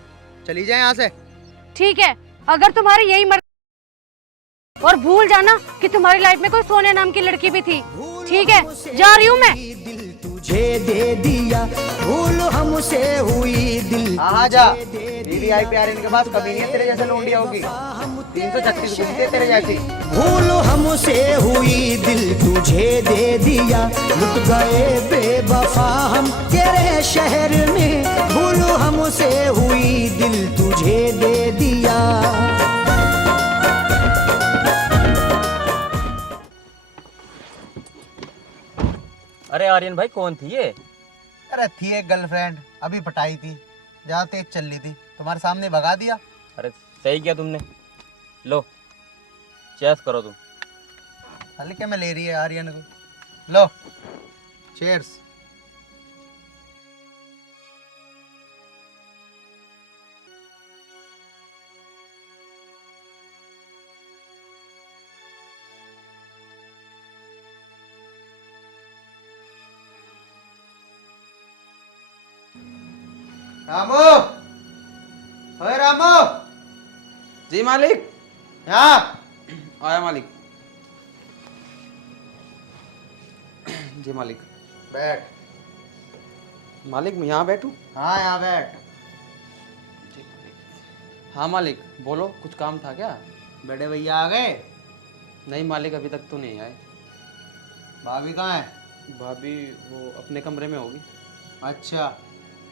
चली जाए यहाँ से। ठीक है, अगर तुम्हारी यही मर्जी, और भूल जाना कि तुम्हारी लाइफ में कोई सोनिया नाम की लड़की भी थी। ठीक है, जा रही हूँ मैं। तुझे दे दिया, भूल हमसे हुई दिल। हाँ जा, दीदी आई प्यार इनके पास कभी नहीं है तेरे जैसे लौंडिया होगी। 336 घूमती है तेरे जैसी। भूल हमसे हुई दिल तुझे दे दिया, लुट गए बेवफा हम तेरे शहर में। भूल हमसे हुई दिल तुझे दे दिया। अरे आर्यन भाई, कौन थी ये? अरे थी एक गर्लफ्रेंड, अभी पटाई थी। ज्यादा तेज चल रही थी, तुम्हारे सामने भगा दिया। अरे सही किया तुमने। लो चेस करो तुम। हल्के में ले रही है आर्यन को। लो चीयर्स। रामू, ओए रामू। जी मालिक। यहाँ आया मालिक। जी मालिक। बैठ। मालिक मैं यहाँ बैठूं? हाँ यहाँ बैठ। हाँ मालिक बोलो, कुछ काम था क्या? बड़े भैया आ गए? नहीं मालिक, अभी तक तो नहीं आए। भाभी कहाँ है? भाभी वो अपने कमरे में होगी। अच्छा,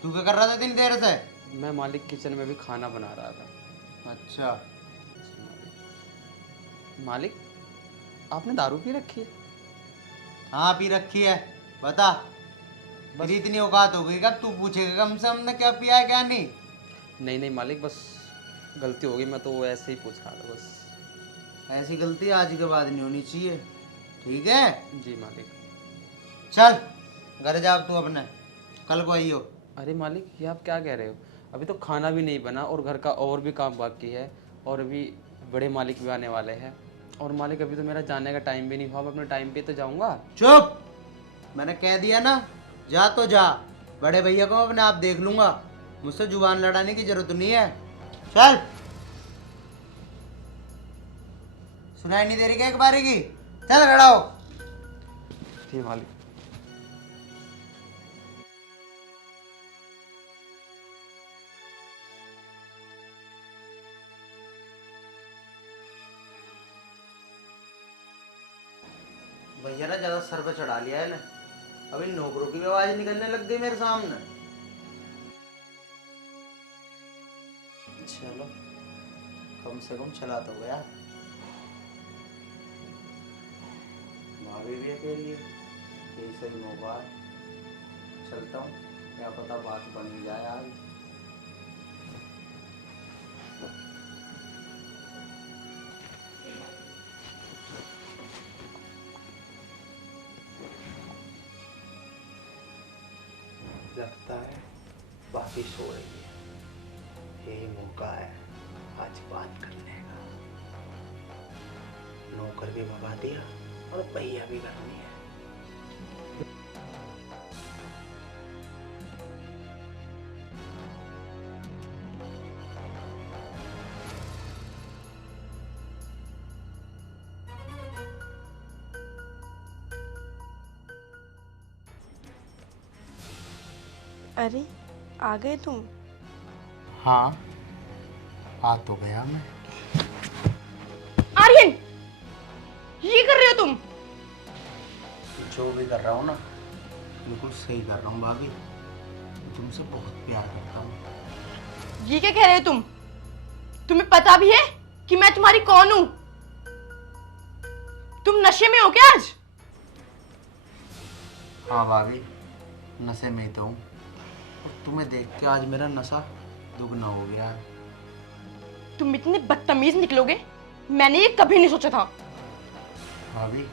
तू क्या कर रहा था इतनी देर से? मैं मालिक किचन में भी खाना बना रहा था। अच्छा। मालिक आपने दारू पी रखी है? हाँ पी रखी है। बता, मेरी इतनी औकात हो गई कब तू पूछेगा कम से हमने क्या पिया है क्या नहीं? नहीं नहीं मालिक, बस गलती हो गई, मैं तो ऐसे ही पूछ रहा था बस। ऐसी गलती आज के बाद नहीं होनी चाहिए, ठीक है? जी मालिक। चल घर जा अब तू अपने, कल को आइयो। अरे मालिक ये आप क्या कह रहे हो? अभी तो खाना भी नहीं बना और घर का और भी काम बाकी है, और अभी बड़े मालिक भी आने वाले हैं। और मालिक अभी तो मेरा जाने का टाइम भी नहीं हुआ, मैं अपने टाइम पे तो जाऊंगा। चुप, मैंने कह दिया ना, जा तो जा। बड़े भैया को मैं अपने आप देख लूंगा, मुझसे जुबान लड़ाने की जरूरत नहीं है। चल। सुनाई नहीं दे रही क्या एक बारी की? चल खड़ा हो। जी मालिक। भैया ना ज्यादा सर पे चढ़ा लिया है ना, अभी नौकरों की भी आवाज निकलने लग गई मेरे सामने। चलो कम से कम चला तो गया। भाभी भी अकेली है, यही सही मौका है। चलता हूँ, क्या पता बात बन ही जाए आज। लगता है बाकी सो रही है, यही मौका है आज बात करने का। नौकर भी भगा दिया और भैया भी करनी है। अरे आ गए तुम? हाँ आ तो गया मैं। आर्यन, ये कर रहे हो तुम? जो भी कर रहा हूँ ना बिल्कुल सही कर रहा हूँ भाभी, तुमसे बहुत प्यार करता हूँ। ये क्या कह रहे हो तुम? तुम्हें पता भी है कि मैं तुम्हारी कौन हूं? तुम नशे में हो क्या आज? हाँ भाभी, नशे में ही तो हूँ, और तुम्हें देख के आज मेरा नशा दुगना हो गया है। तुम इतने बदतमीज निकलोगे, मैंने ये कभी नहीं सोचा था। भाभी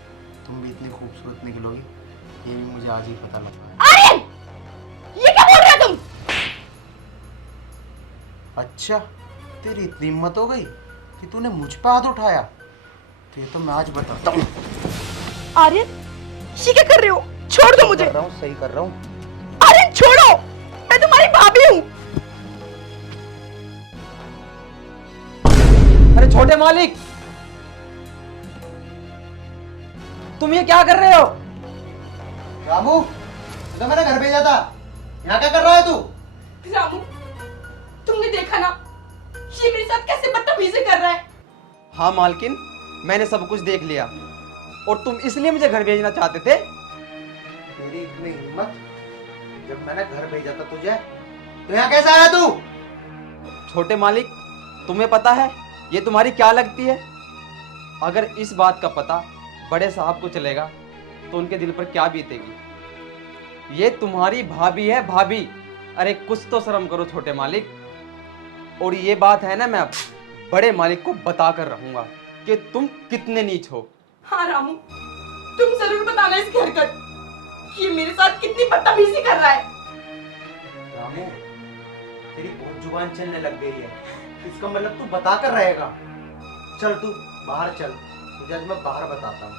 तुम भी इतनी खूबसूरत निकलोगी, ये भी मुझे आज ही पता लगा। आर्यन, ये क्या बोल रहे हो तुम? अच्छा, तेरी इतनी हिम्मत हो गई कि तूने मुझ पे हाथ उठाया? तो ये तो मैं आज बताता हूँ। आर्यन, ये क्या कर रहे हो? छोड़ दो मुझे। कर रहा हूँ, सही कर रहा हूँ। आर्यन छोड़ो, मैं तुम्हारी भाभी हूँ। अरे छोटे मालिक, तुम ये क्या कर रहे हो? रामू, तो मैंने घर भेजा था, यहाँ क्या कर रहा है तू? रामू, तुमने देखा ना ये मेरे साथ कैसे बदतमीजी कर रहा है? हाँ मालकिन, मैंने सब कुछ देख लिया, और तुम इसलिए मुझे घर भेजना चाहते थे? तेरी इतनी हिम्मत, जब मैंने घर भेजा था तुझे, तो यहाँ कैसे आया तू? छोटे मालिक, तुम्हें पता है ये तुम्हारी क्या लगती है? अगर इस बात का पता बड़े साहब को चलेगा तो उनके दिल पर क्या बीतेगी। ये तुम्हारी भाभी है, भाभी। अरे कुछ तो शर्म करो छोटे मालिक। और ये बात है ना, मैं अब बड़े मालिक को बता कर रहूंगा कि तुम कितने नीच हो। हाँ रामू, तुम जरूर बताना इसकी हरकत कि ये मेरे साथ कितनी बदतमीजी कर रहा है। रामू, तेरी बहुत जुबान चलने लग गई है, इसका मतलब तू बता कर रहेगा। चल तू बाहर चल, तुझे आज मैं बाहर बताता हूँ।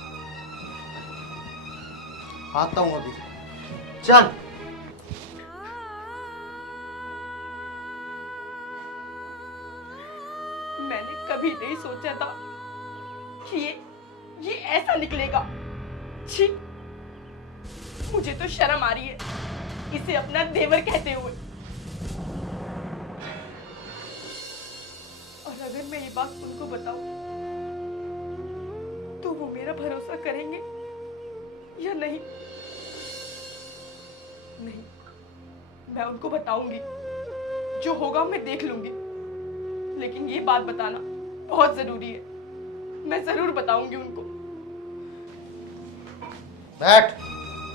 आता हूँ अभी, चल। मैंने कभी नहीं सोचा था कि ये ऐसा निकलेगा। छी, मुझे तो शर्म आ रही है इसे अपना देवर कहते हुए। और अगर मैं ये बात उनको बताऊं तो वो मेरा भरोसा करेंगे या नहीं? नहीं, मैं उनको बताऊंगी, जो होगा मैं देख लूंगी। लेकिन ये बात बताना बहुत जरूरी है, मैं जरूर बताऊंगी उनको। बैठ,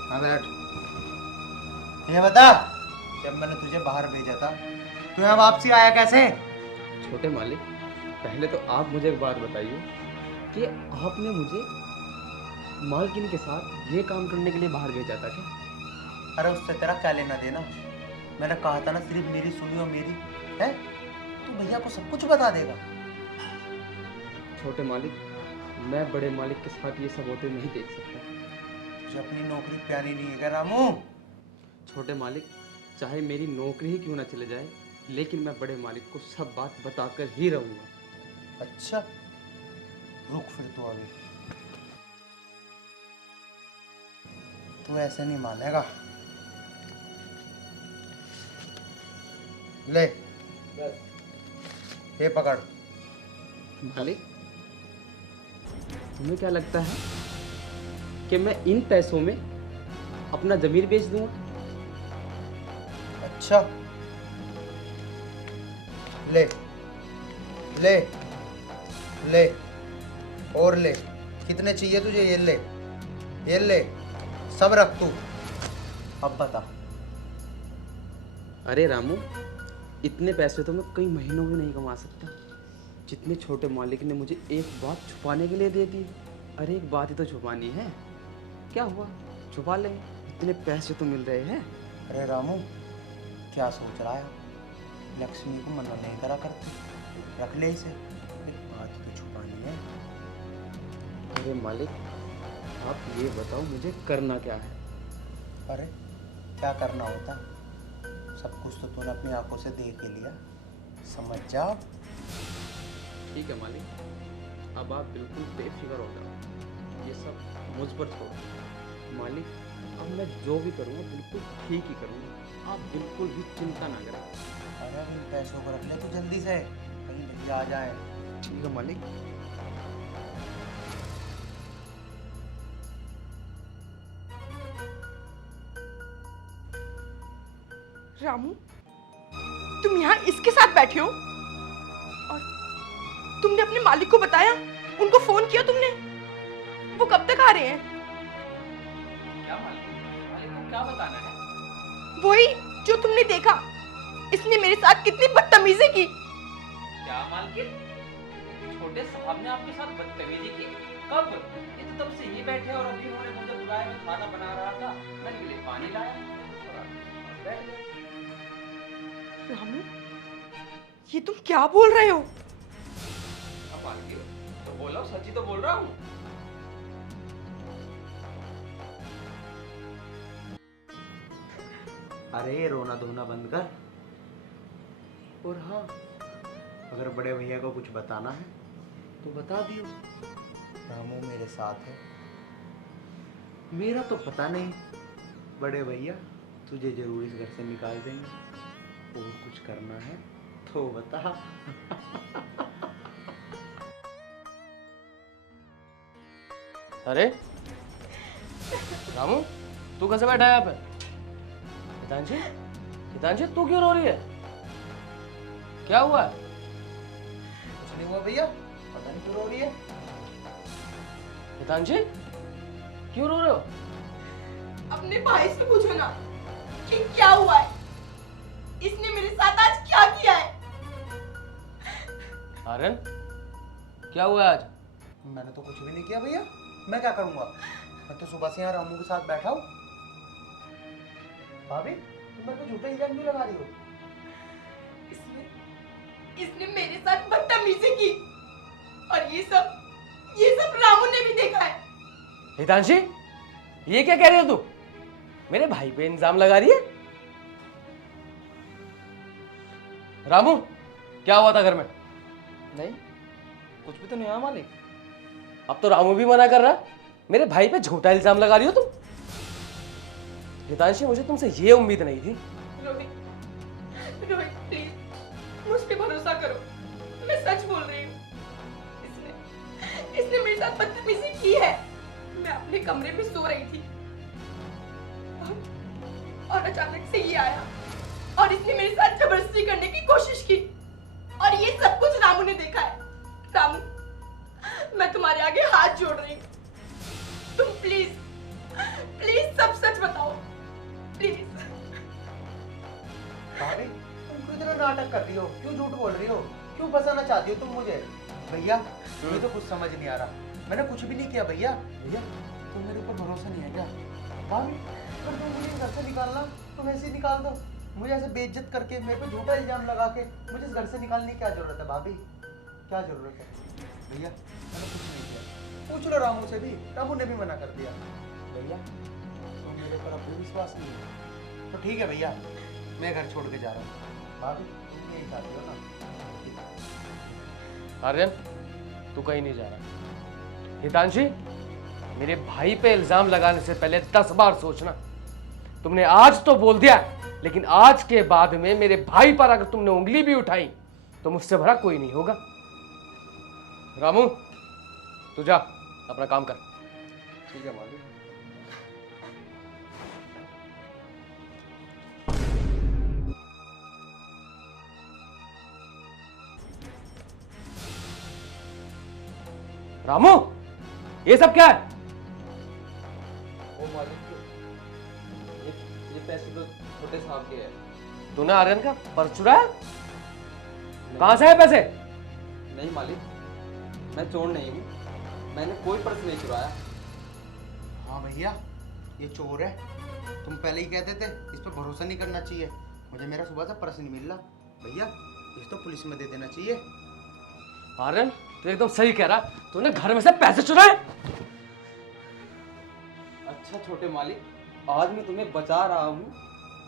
हाँ बैठ। ये बता, जब मैंने तुझे बाहर भेजा था तो यहाँ वापसी आया कैसे? छोटे मालिक, पहले तो आप मुझे एक बात बताइए कि आपने मुझे मालकिन के साथ ये काम करने के लिए बाहर भेजा था क्या? अरे उससे तेरा क्या लेना देना? मैंने कहा था ना सिर्फ मेरी सुनी और मेरी है, तू भैया को सब कुछ बता देगा। छोटे मालिक, मैं बड़े मालिक के साथ ये सब होते नहीं देख सकता। तुझे अपनी नौकरी प्यारी नहीं है क्या रामू? छोटे मालिक, चाहे मेरी नौकरी ही क्यों ना चले जाए, लेकिन मैं बड़े मालिक को सब बात बताकर ही रहूंगा। अच्छा, रुक फिर तो अभी। तू ऐसे नहीं मानेगा। ले, ये पकड़। मालिक, तुम्हें क्या लगता है कि मैं इन पैसों में अपना जमीर बेच दूंगा? अच्छा, ले ले ले और ले। कितने चाहिए तुझे? ये ले, ये ले, सब रख तू। अब बता। अरे रामू, इतने पैसे तो मैं कई महीनों में नहीं कमा सकता, जितने छोटे मालिक ने मुझे एक बात छुपाने के लिए दे दी। अरे एक बात ही तो छुपानी है, क्या हुआ, छुपा ले, इतने पैसे तो मिल रहे हैं। अरे रामू, क्या सोच रहा है? लक्ष्मी को मना नहीं करा करते, रख ले इसे, एक बात तो छुपानी है। अरे मालिक, आप ये बताओ मुझे करना क्या है? अरे क्या करना होता, सब कुछ तो तूने अपनी आंखों से देख ही लिया, समझ जा। ठीक है मालिक, अब आप बिल्कुल बेफिक्र हो जाओ, ये सब मुझ पर छोड़ो। मालिक, अब मैं जो भी करूँगा बिल्कुल ठीक ही करूँगा, आप बिल्कुल भी चिंता ना करें। अरे इन पैसों को रख ले तू जल्दी से, कहीं भैया आ जाए। ठीक है मालिक। रामू, तुम यहाँ इसके साथ बैठे हो और तुमने अपने मालिक को बताया? उनको फोन किया तुमने? वो कब तक आ रहे हैं? क्या मालिक? मालिक को क्या बताना है? वही जो तुमने देखा, इसने मेरे साथ कितनी बदतमीजी की। क्या मालकिन? छोटे साहब ने आपके साथ बदतमीजी की? कब? ये तो तब से ही बैठे और अभी उन्होंने मुझे बुलाया, मैं खाना बना रहा था, मैंने इनके लिए पानी लाया और बैठ गए। रामू, ये तुम क्या बोल रहे हो? अब मालकिन तो बोला, सच्ची तो बोल रहा हूँ। अरे रोना धोना बंद कर। और हाँ, अगर बड़े भैया को कुछ बताना है तो बता दियो, रामू मेरे साथ है। मेरा तो पता नहीं, बड़े भैया तुझे जरूर इस घर से निकाल देंगे। और कुछ करना है तो बता। अरे रामू, तू कैसे बैठा है यहाँ पे? हितांशी, हितांशी तू क्यों रो रही है? क्या हुआ? कुछ नहीं हुआ भैया, पता नहीं क्यों रो रही है। हितांशी, क्यों रो रहे हो? अपने भाई से पूछो ना कि क्या हुआ है। आर्यन, क्या हुआ आज? मैंने तो कुछ भी नहीं किया भैया। मैं क्या करूंगा? मैं तो सुबह से यहाँ रामू के साथ बैठा हूँ। भाभी, तुम मेरे को झूठा इल्जाम क्यों लगा रही हो? इसने मेरे साथ बदतमीजी की और ये सब रामू ने भी देखा है। हितांशी, ये क्या कह रही हो तू? मेरे भाई पे इल्जाम लगा रही है? रामू, क्या हुआ था घर में? नहीं, कुछ भी तो नहीं हुआ मालिक। अब तो रामू भी मना कर रहा। मेरे भाई पे झूठा इल्जाम लगा रही हो तुम? हितांशी, मुझे तुमसे ये उम्मीद नहीं थी। रोहित, प्लीज मुझ पे भरोसा करो, मैं सच बोल रही हूँ। इसने मेरे साथ बदतमीजी की है। मैं अपने कमरे में सो रही थी और अचानक से ये आया और इसने मेरे साथ जबरदस्ती करने की कोशिश की और ये सब कुछ रामू ने देखा है। रामू, मैं तुम्हारे आगे हाथ जोड़ रही हूँ, तुम प्लीज सब सच बताओ, प्लीज। भाभी, तुम क्यों इतना नाटक कर रही हो? क्यों झूठ बोल रही हो? क्यों फंसाना चाहती हो तुम मुझे? भैया, मुझे तो कुछ समझ नहीं आ रहा। मैंने कुछ भी नहीं किया भैया। भैया, तुम मेरे ऊपर भरोसा नहीं है क्या? भाभी, अगर तुम मुझे घर से निकालना तुम ऐसे ही निकाल दो। मुझे ऐसे बेइज्जत करके, मेरे पे झूठा इल्जाम लगा के मुझे इस घर से निकालने की क्या जरूरत है? भाभी, क्या जरूरत है? भैया, मैंने कुछ नहीं किया। पूछ लो रामू से भी, रामू ने भी मना कर दिया। भैया, तुम मेरे पर अब भी विश्वास नहीं है तो ठीक है भैया, मैं घर छोड़ के जा रहा हूँ। भाभी, तुम यही चाहती हो ना? आर्यन, तू कहीं नहीं जा रहा। हितांशी, मेरे भाई पे इल्जाम लगाने से पहले 10 बार सोचना। तुमने आज तो बोल दिया, लेकिन आज के बाद में मेरे भाई पर अगर तुमने उंगली भी उठाई तो मुझसे भरा कोई नहीं होगा। रामू, तू जा अपना काम कर। ठीक है मालिक। रामू, ये सब क्या है? वो मालिक, ये पैसे तो छोटे साहब के हैं। तूने आर्यन का पर्स चुराया? कहां से आए पैसे? नहीं मालिक, मैं चोर नहीं हूँ, मैंने कोई पर्स नहीं चुराया। हाँ भैया, ये चोर है। तुम पहले ही कहते थे इस पर भरोसा नहीं करना चाहिए। मुझे मेरा सुबह से पर्स नहीं मिल रहा। भैया, इस तो पुलिस में दे देना चाहिए। आर्यन, तू एकदम सही कह रहा। तूने घर में से पैसे चुराए। अच्छा छोटे मालिक, आज मैं तुम्हें बचा रहा हूँ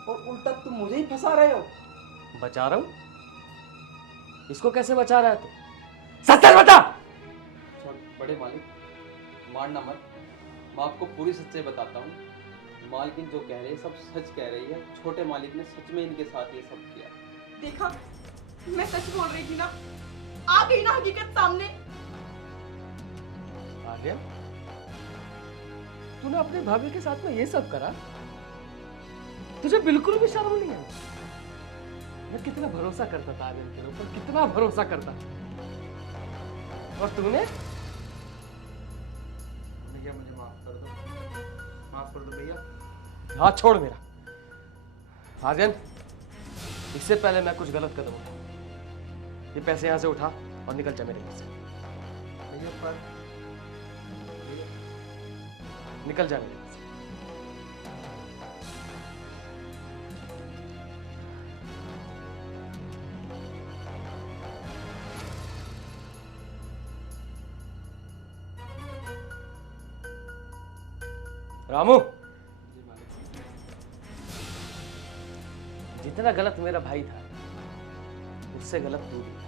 और उल्टा तुम मुझे ही फंसा रहे हो। बचा रहा हूं? इसको कैसे बचा रहा है तू? सच सच बता। बड़े मालिक, मारना मत, मैं आपको पूरी सच्चाई बताता हूँ। मालकिन जो कह रही है सब सच कह रही है। छोटे मालिक ने सच में इनके साथ ये सब किया। देखा, मैं सच बोल रही थी ना, आ गई ना हकीकत सामने। आर्यन, तूने अपने भाभी के साथ में ये सब करा? तुझे बिल्कुल भी शर्म नहीं है? मैं कितना भरोसा करता था आर्यन के ऊपर, कितना भरोसा करता। और तूने? भैया, मुझे माफ कर दो, माफ कर दो भैया। हाथ छोड़ मेरा। आर्यन, इससे पहले मैं कुछ गलत कदम उठाऊं, ये पैसे यहां से उठा और निकल जा मेरे घर से। भैया, पर निकल जा मेरे घर से। रामू, जितना गलत मेरा भाई था, उससे गलत तू भी था।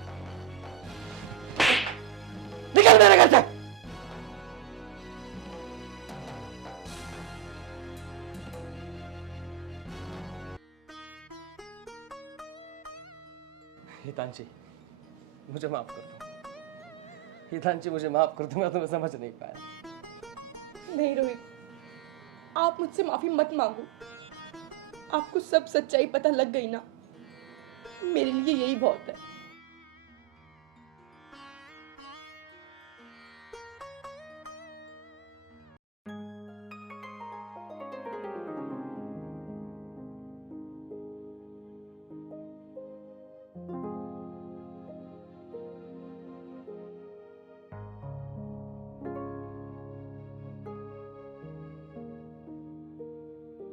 निकल मेरे घर से। हितांशी, मुझे माफ कर दो। हितांशी, मुझे माफ कर दो, मैं तुम्हें समझ नहीं पाया। नहीं रोहित, आप मुझसे माफी मत मांगो। आपको सब सच्चाई पता लग गई ना, मेरे लिए यही बहुत है।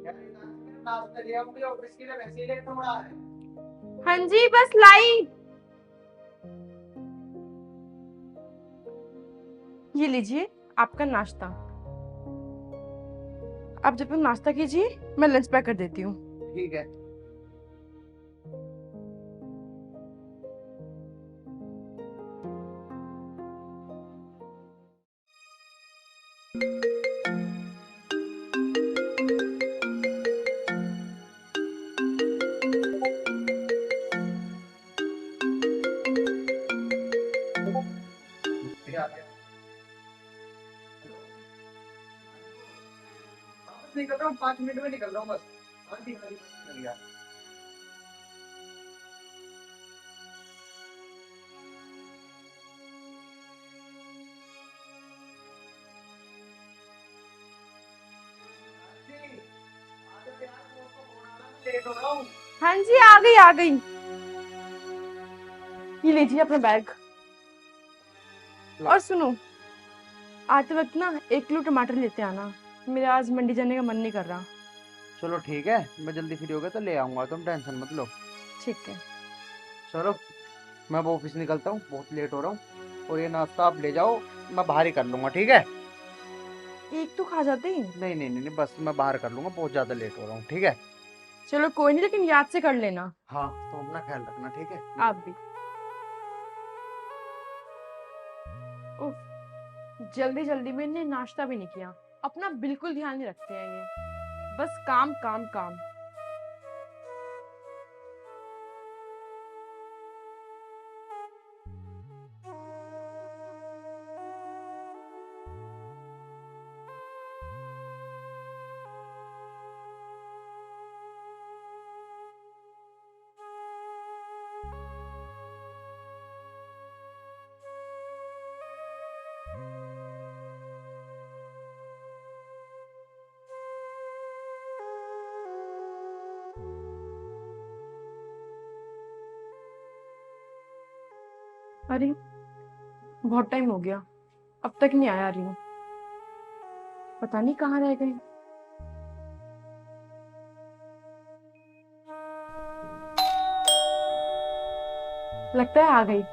नाश्ता लिया मुझे ऑफिस के लिए वैसे ही लेट हो रहा है। हाँ जी बस लाई। ये लीजिए आपका नाश्ता। आप जब तक नाश्ता कीजिए मैं लंच पैक कर देती हूँ। ठीक है। निकल रहा हूँ 5 मिनट में निकल रहा हूँ बस। हाँ ठीक है चल गया। लेट हो रहा हूँ। हाँ जी आ गई आ गई। ये लीजिए अपना बैग। और सुनो आते वक्त ना 1 किलो टमाटर लेते आना। मेरा आज मंडी जाने का मन नहीं कर रहा। चलो ठीक है, मैं जल्दी फ्री हो गया तो ले आऊंगा, तुम टेंशन मत लो। ठीक है। चलो मैं अब ऑफिस निकलता हूँ, बहुत लेट हो रहा हूँ। और ये नाश्ता आप ले जाओ, मैं बाहर ही कर लूंगा। ठीक है? एक तो खा जाते ही। नहीं नहीं नहीं, बस मैं बाहर कर लूंगा, बहुत ज्यादा लेट हो रहा हूँ। ठीक है? चलो कोई नहीं लेकिन याद से कर लेना। हाँ तो अपना ख्याल रखना। ठीक है? आप भी। उफ, जल्दी जल्दी में इन्हें नाश्ता भी नहीं किया। अपना बिल्कुल ध्यान नहीं रखते हैं ये, बस काम काम काम। अरे बहुत टाइम हो गया, अब तक नहीं आया रही हूँ। पता नहीं कहाँ रह गए। लगता है आ गई।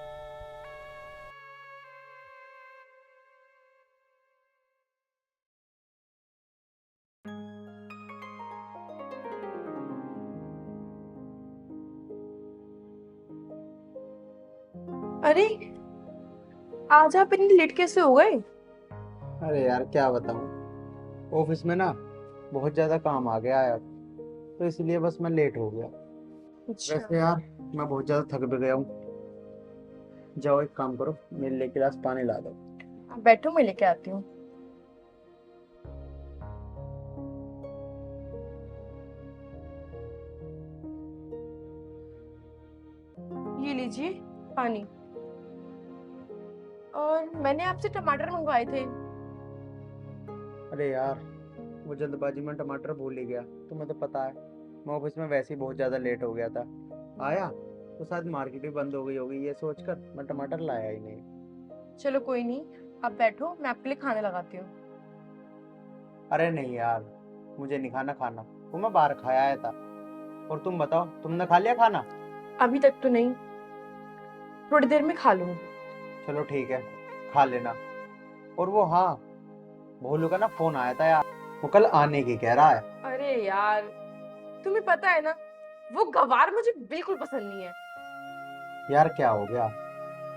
अरे आज आप इतनी लेट कैसे हो गए? अरे यार क्या बताऊँ, ऑफिस में ना बहुत ज्यादा काम आ गया है, तो इसलिए बस मैं लेट हो गया। अच्छा। वैसे यार मैं बहुत ज्यादा थक भी गया हूँ। जाओ एक काम करो, मेरे लिए गिलास पानी ला दो। आप बैठो मैं लेके आती हूँ। ये लीजिए पानी। और मैंने आपसे टमाटर मंगवाए थे। अरे यार वो जल्दबाजी में टमाटर भूल ही गया, तुम्हें तो पता है मैं ऑफिस में वैसे ही बहुत ज्यादा लेट हो गया था। आया तो शायद मार्केट भी बंद हो गई होगी, ये सोचकर मैं टमाटर लाया ही नहीं। चलो कोई नहीं, आप बैठो मैं आपके लिए खाने लगाती हूँ। अरे नहीं यार, मुझे नहीं खाना खाना, वो मैं बाहर खाया आया था। और तुम बताओ, तुमने खा लिया खाना? अभी तक तो नहीं, थोड़ी देर में खा लूंगी। चलो ठीक है, खा लेना। और वो हाँ, भोलू का ना फोन आया था यार, वो कल आने की कह रहा है। अरे यार तुम्हें पता है ना, वो गवार मुझे बिल्कुल पसंद नहीं है। यार क्या हो गया,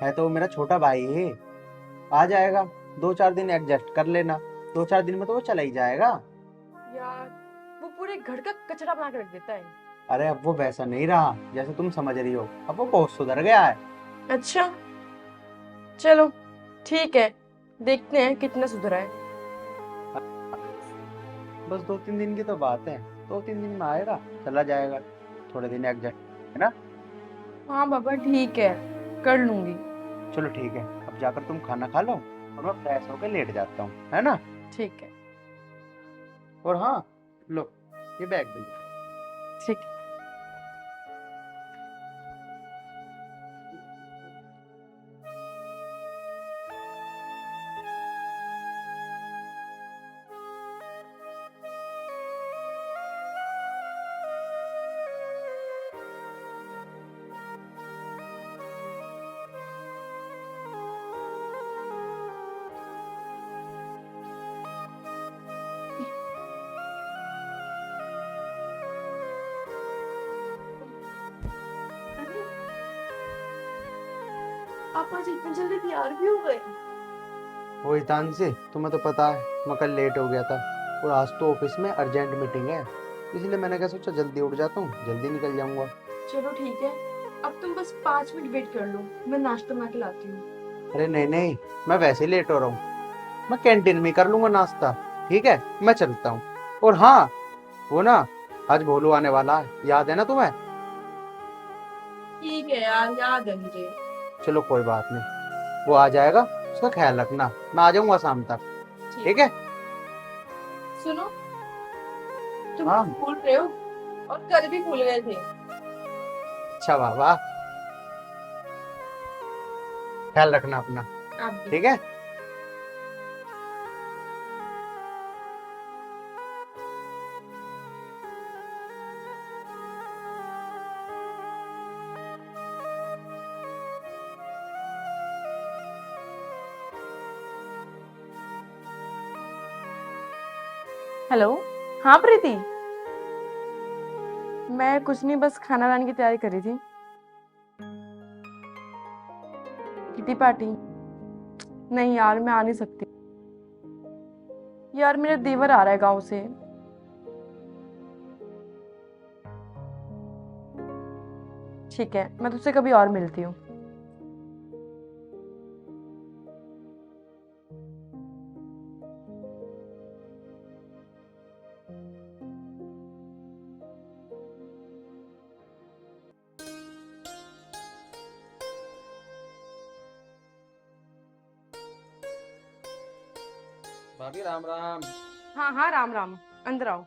है तो वो मेरा छोटा भाई है, आ जाएगा। 2-4 दिन एडजस्ट कर लेना, 2-4 दिन में तो वो चला ही जाएगा। यार वो पूरे घर का कचरा बना के रख देता है। अरे अब वो वैसा नहीं रहा जैसे तुम समझ रही हो, अब वो बहुत सुधर गया है। अच्छा चलो ठीक है, देखते हैं कितना सुधरा है। बस 2-3 दिन की तो बात है, 2-3 दिन में आएगा, चला जाएगा, थोड़े दिन एडजस्ट, है ना? हाँ बाबा ठीक है, कर लूंगी। चलो ठीक है, अब जाकर तुम खाना खा लो और मैं फ्रेश होकर लेट जाता हूँ, है ना? ठीक है। और हाँ लो, ये बैग दे। ठीक है। आप आज इतनी जल्दी तैयार भी हो गए? वो हितांशी, तुम्हें तो पता है मैं कल लेट हो गया था और आज तो ऑफिस में अर्जेंट मीटिंग है, इसलिए मैंने क्या सोचा जल्दी उठ जाता हूँ, जल्दी निकल जाऊंगा। चलो ठीक है, अब तुम बस 5 मिनट वेट कर लो, मैं नाश्ता बना के लाती हूँ। अरे नहीं नहीं, मैं वैसे ही लेट हो रहा हूँ, मैं कैंटीन में कर लूंगा नाश्ता। ठीक है, मैं चलता हूँ। और हाँ, वो ना आज भोलू आने वाला है, याद है ना तुम्हें? ठीक है यार, याद है मुझे। चलो कोई बात नहीं, वो आ जाएगा, उसका ख्याल रखना, मैं आ जाऊंगा शाम तक। ठीक है? सुनो, तुम हाँ। भूल रहे हो और कल भी भूल गए थे। अच्छा बाबा, ख्याल रखना अपना। आप भी। ठीक है? हेलो। हाँ प्रीति, मैं कुछ नहीं, बस खाना बनाने की तैयारी कर रही थी। Kitty party? नहीं यार, मैं आ नहीं सकती यार, मेरा देवर आ रहा है गांव से। ठीक है, मैं तुझसे कभी और मिलती हूँ। भाभी राम राम। हाँ हाँ, राम राम, अंदर आओ।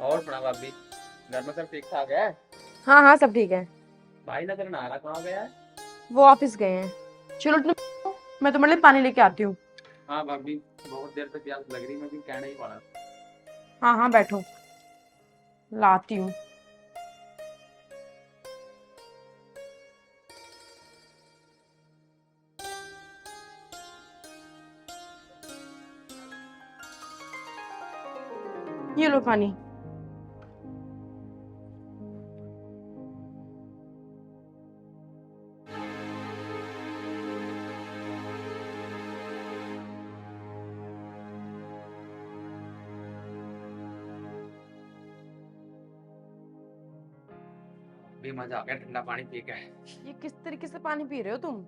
और बड़ा भाभी, घर में सब ठीक ठाक है? हाँ हाँ, सब ठीक है। भाई नजर ना आ रहा, कहाँ गया है? वो ऑफिस गए हैं। चलो तुम, मैं तुम्हारे लिए पानी लेके आती हूँ। हाँ भाभी, बहुत देर से प्यास लग रही, मैं भी कहना ही पड़ा। हाँ हाँ, बैठो, लाती हूँ। ये लो पानी। भी मजा आ गया ठंडा पानी पी के। ये किस तरीके से पानी पी रहे हो तुम?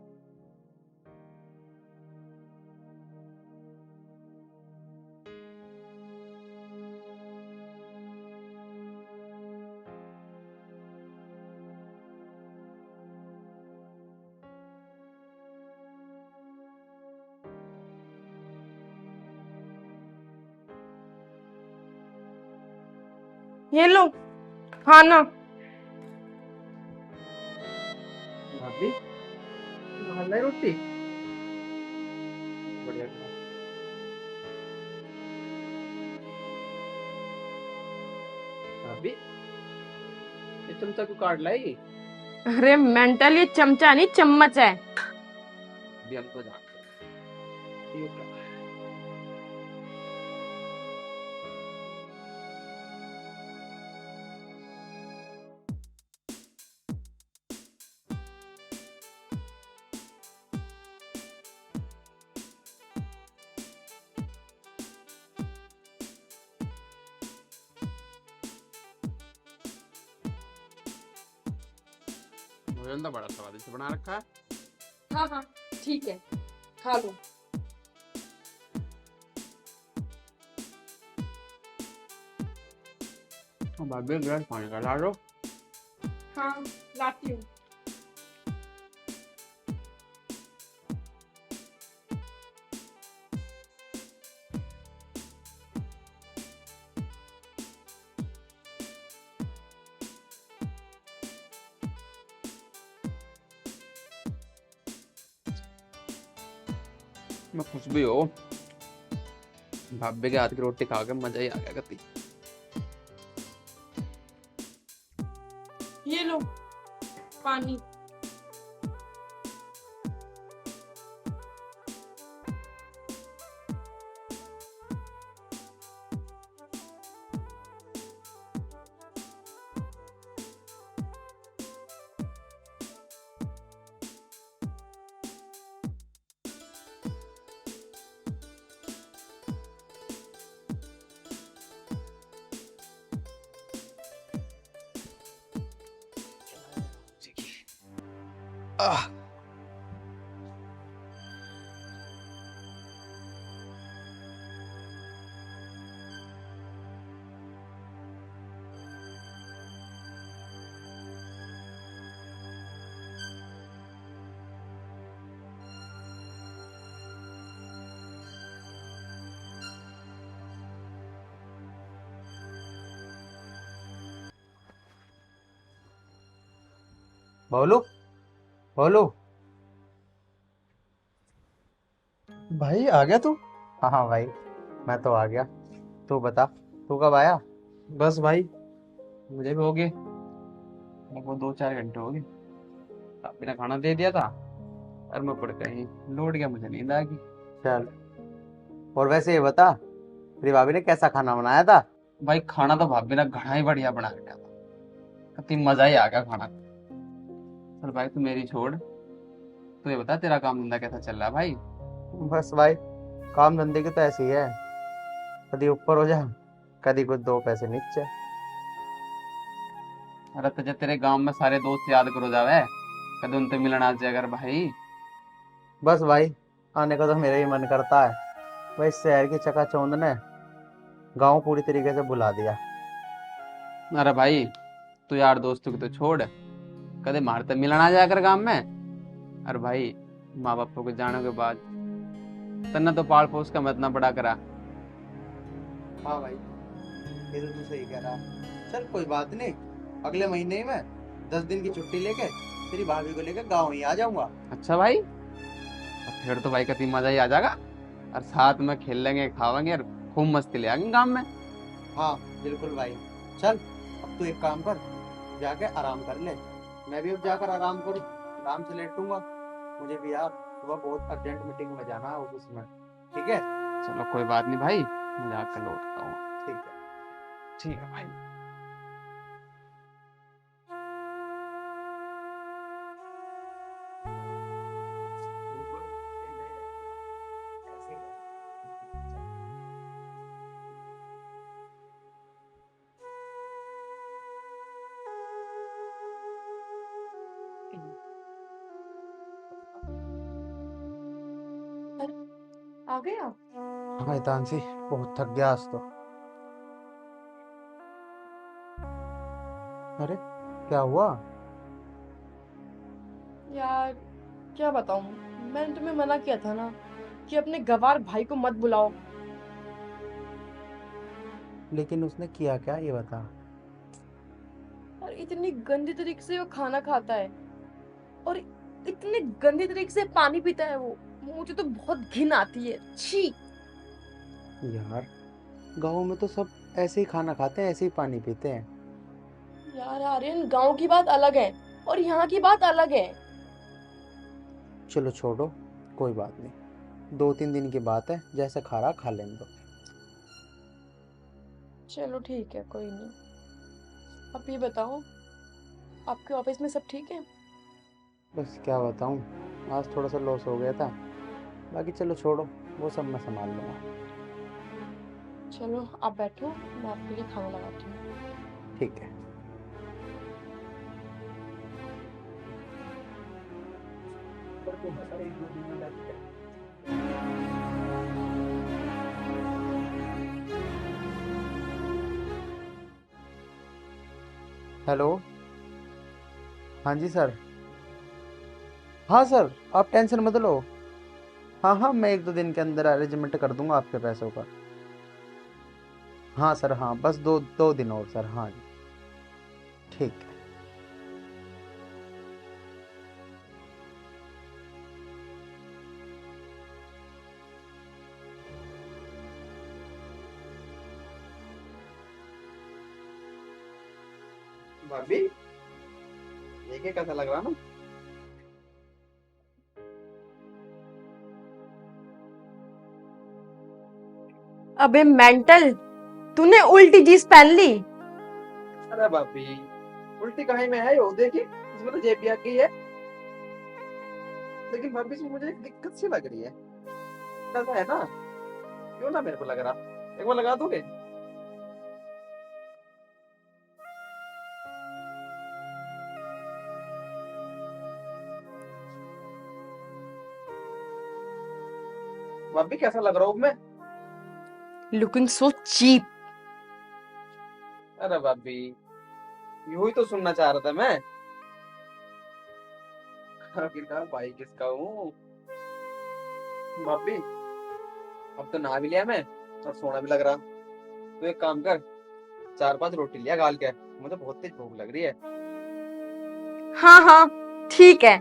ये लो खाना। भाभी है रोटी बढ़िया। भाभी ये चमचा क्यों काट लाई? अरे मेंटल, ये चमचा नहीं चम्मच है। भी हम तो जानते हैं। ये क्या? भोजन तो बड़ा स्वादिष्ट बना रखा है। हाँ हाँ ठीक है, खा लो। भाभी एक गिलास पानी का ला लो। हाँ लाती हूँ। मैं खुश भी हो, भाभी के हाथ की रोटी खा के मजा ही आ गया कती। ये लो पानी। बोलो बोलो। भाई आ गया तू? हाँ हाँ भाई, मैं तो आ गया। तू बता, तू कब आया? बस भाई, मुझे भी हो गए लगभग 2-4 घंटे हो गए। अब मेरा खाना दे दिया था और मैं पड़ गई, लौट गया, मुझे नींद आ गई। चल, और वैसे ये बता, तेरी भाभी ने कैसा खाना बनाया था? भाई खाना तो भाभी ने घना ही बढ़िया बना रखा था, कति मजा ही आ गया खाना। चल भाई तू मेरी छोड़, तू ये बता तेरा काम धंधा कैसा चल रहा है भाई? बस भाई, काम धंधे की तो ऐसी ही है, कभी ऊपर हो जा, कभी कुछ 2 पैसे नीचे। अरे तुझे तेरे गांव में सारे दोस्त याद करो जावे, कभी उनसे मिलना आ जाए अगर भाई। बस भाई, आने का तो मेरा ही मन करता है, भाई शहर की चकाचौंध ने गांव पूरी तरीके से भुला दिया। अरे भाई तू यार दोस्तों को तो छोड़, कदे मारते मिलना आ जाकर गांव में। अरे भाई माँ बाप को जाने के बाद तन्ना तो पाल पोस का इतना बड़ा करा। हाँ भाई, ये तो तू सही कह रहा है। चल कोई बात नहीं, अगले महीने ही मैं 10 दिन की छुट्टी लेके तेरी भाभी को लेकर गाँव ही आ जाऊंगा। अच्छा भाई, अब फिर तो भाई कति मजा ही आ जाएगा, और साथ में खेल लेंगे, खावेंगे और खूब मस्ती ले आएंगे गाँव में। हाँ बिल्कुल भाई। चल अब तू एक काम कर, जाके आराम कर ले, मैं भी अब जाकर आराम करूँ, आराम से लेटूंगा। मुझे भी यार सुबह बहुत अर्जेंट मीटिंग में जाना है ऑफिस में। ठीक है? चलो कोई बात नहीं भाई, मैं जाकर लौटता हूँ। ठीक है। ठीक है भाई। आ गए आप? हाँ हितांशी, बहुत थक गया आज तो। अरे क्या हुआ? यार क्या बताऊं, मैंने तुम्हें मना किया था ना कि अपने गवार भाई को मत बुलाओ। लेकिन उसने किया क्या, ये बता। और इतनी गंदी तरीके से वो खाना खाता है और इतनी गंदी तरीके से पानी पीता है वो, मुझे तो बहुत घिन आती है। छी। यार गाँव में तो सब ऐसे ही खाना खाते हैं, ऐसे ही पानी पीते हैं। यार आर्यन, गांव की बात अलग है और यहाँ की बात अलग है। चलो छोड़ो, कोई बात नहीं, 2-3 दिन की बात है, जैसे खा रहा खा लेने दो। चलो ठीक है, कोई नहीं। अब ये बताओ, आपके ऑफिस में सब ठीक है? बस क्या बताऊं, आज थोड़ा सा लॉस हो गया था, बाकी चलो छोड़ो, वो सब मैं संभाल लूंगा। चलो आप बैठो, मैं आपके लिए खाना लगाती हूँ। ठीक है। हेलो, हाँ जी सर। हाँ सर, आप टेंशन मत लो। हाँ हाँ, मैं 1-2 दिन के अंदर अरेंजमेंट कर दूंगा आपके पैसों का। हाँ सर, हाँ बस 2 दिन और सर। हाँ जी ठीक है। भाभी, देखिए कैसा लग रहा ना। अबे मेंटल, तूने उल्टी जीन्स पहन ली। अरे भाभी, उल्टी कहीं में है यो, देखिए इसमें तो जेब भी आ गई है। लेकिन भाभी इसमें मुझे एक दिक्कत सी लग रही है। ऐसा है ना, क्यों ना मेरे को लग रहा, एक बार लगा दोगे? भाभी कैसा लग रहा हूँ मैं? Looking so cheap. अरे भाभी, यूं ही तो सुनना चाह रहा था मैं। आखिरकार भाई किसका हूँ? भाभी, अब तो नहा भी लिया मैं और सोना भी लग रहा। तो एक काम कर, 4-5 रोटी लिया गाल के, मुझे बहुत तेज भूख लग रही है। हाँ हाँ ठीक है।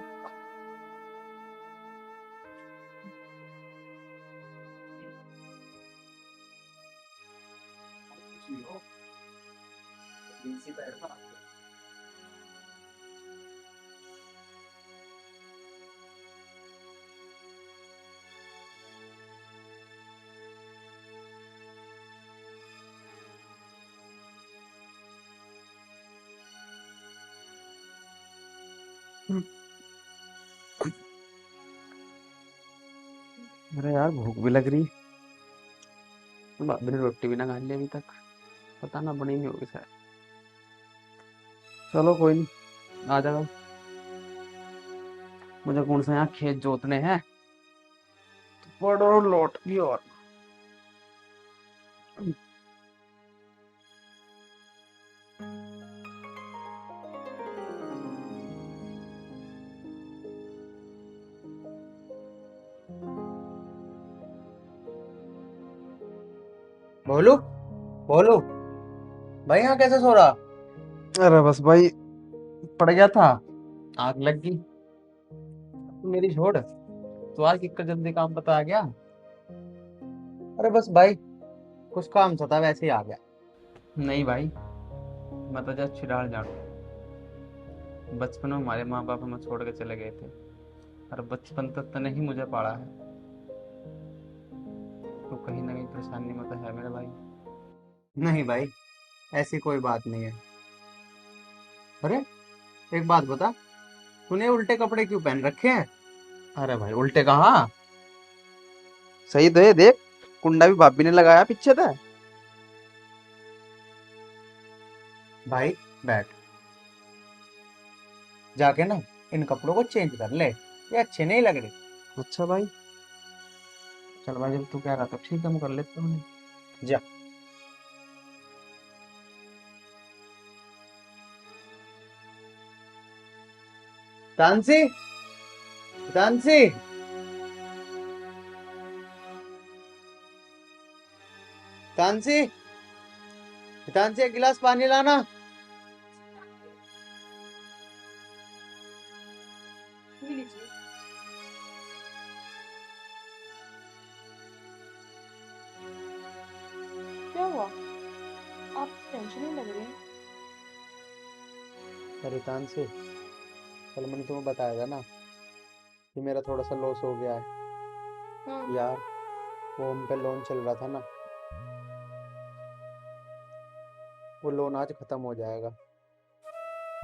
अरे यार भूख भी लग रही। भाभी ने रोटी भी ना खा ली अभी तक, पता ना बनी नहीं होगी शायद। चलो कोई नहीं, आ जाओ। मुझे कौन सा यहाँ खेत जोतने हैं, तो पड़ो लौट भी। और बोलू बोलू, भाई यहाँ कैसे सो रहा? अरे बस भाई, पड़ गया था, आग लग गई। तो मेरी छोड़, तो आज कितना जल्दी काम बता गया। अरे बस भाई, कुछ काम था वैसे ही आ गया। नहीं भाई, मैं तो जस्ट छिड़ाल जाऊँ। बचपन में हमारे माँ बाप हमें छोड़ के चले गए थे, और बचपन तक तो नहीं मुझे पाला है, तो कहीं ना कहीं परेशानी में तो है मेरे भाई। नहीं भाई, ऐसी कोई बात नहीं है। अरे एक बात बता, तूने उल्टे कपड़े क्यों पहन रखे हैं? अरे भाई उल्टे कहाँ, सही तो ये देख, कुंडा भी भाभी ने लगाया पीछे था। भाई बैठ, जाके ना इन कपड़ों को चेंज कर ले, ये अच्छे नहीं लग रहे। अच्छा भाई, चल भाई जब तू कह रहा था ठीक है, मैं कर लेता हूँ। जा। तानसी, तानसी, तानसी, तानसी एक गिलास पानी लाना। क्या हुआ? आप टेंशन नहीं लग रही? अरे तानसी, कल मैंने तुम्हें बताया था ना कि मेरा थोड़ा सा लॉस हो गया है यार। वो हम पे लोन चल रहा था ना, वो लोन आज खत्म हो जाएगा।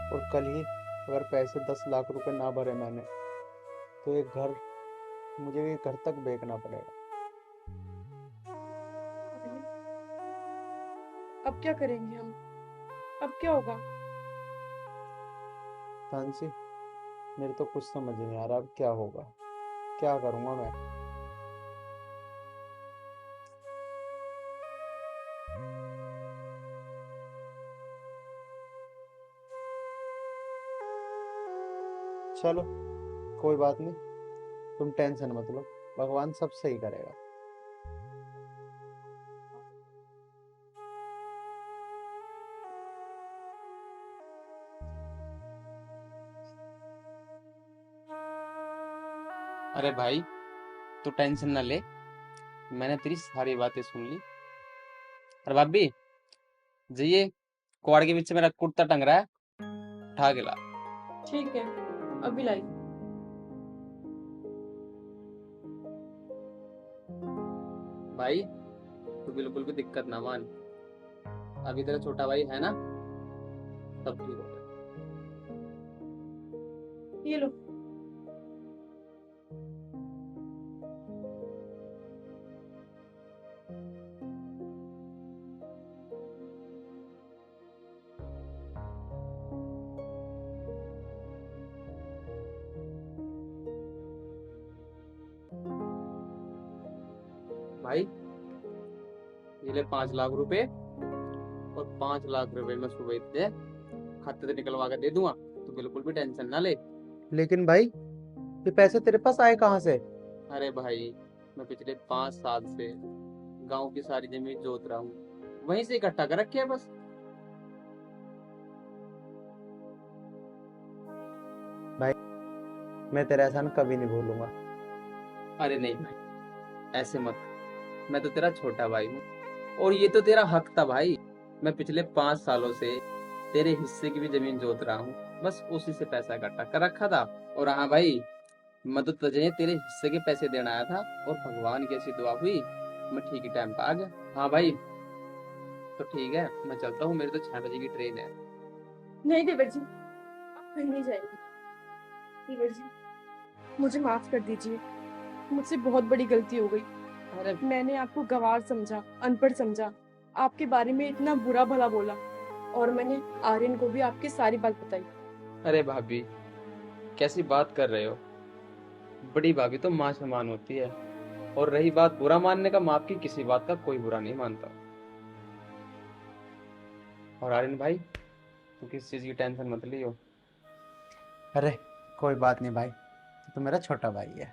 और कल ही अगर पैसे 10 लाख रुपए ना भरे मैंने, तो एक घर, मुझे ये घर तक बेचना पड़ेगा। अब क्या करेंगे हम? अब क्या होगा? तानसी, मेरे तो कुछ समझ नहीं आ रहा अब क्या होगा, क्या करूंगा मैं। चलो कोई बात नहीं, तुम टेंशन मत लो, भगवान सब सही करेगा। अरे भाई तू टेंशन ना ले, मैंने तेरी सारी बातें सुन ली। अरे भाभी, ये कुआड़ के पीछे मेरा कुर्ता टंग रहा है, उठा के ला। ठीक है, अभी लाई। भाई तू बिल्कुल भी दिक्कत ना मान, अभी तेरा छोटा भाई है ना, सब ठीक हो जाएगा। ये लो। भाई ये ले 5 लाख रुपए, और 5 लाख रुपए मैं सुबह तुझे खाते से निकलवा कर दे दूंगा, तो बिल्कुल भी टेंशन ना ले। लेकिन भाई ये पैसे तेरे पास आए कहाँ से? अरे भाई मैं पिछले 5 साल से गांव की सारी जमीन जोत रहा हूँ, वहीं से इकट्ठा कर रखे है बस। भाई मैं तेरा एहसान कभी नहीं भूलूंगा। अरे नहीं भाई ऐसे मत, मैं तो तेरा छोटा भाई हूँ, और ये तो तेरा हक था भाई। मैं पिछले 5 सालों से तेरे हिस्से की भी जमीन जोत रहा हूँ, बस उसी से पैसा इकट्ठा कर रखा था। और हाँ भाई मैं तो तुझे तेरे हिस्से के पैसे देना आया था, और भगवान की ऐसी दुआ हुई मैं ठीक ही टाइम पे आ गया। हाँ भाई तो ठीक है, मैं चलता हूँ, मेरी तो 6 बजे की ट्रेन है। नहीं देवर जी, आप कहीं नहीं जाएंगे। देवर जी, मुझे माफ कर दीजिए, मुझसे बहुत बड़ी गलती हो गई। अरे मैंने आपको गंवार समझा, अनपढ़ समझा, आपके बारे में इतना बुरा भला बोला, और मैंने आर्यन को भी आपकी सारी बात बताई। अरे भाभी कैसी बात कर रहे हो, बड़ी भाभी तो माँ समान होती है, और रही बात बुरा मानने का, माँ की किसी बात का कोई बुरा नहीं मानता। और आर्यन भाई तू किस चीज की टेंशन मत लियो। अरे कोई बात नहीं भाई, तो मेरा छोटा भाई है।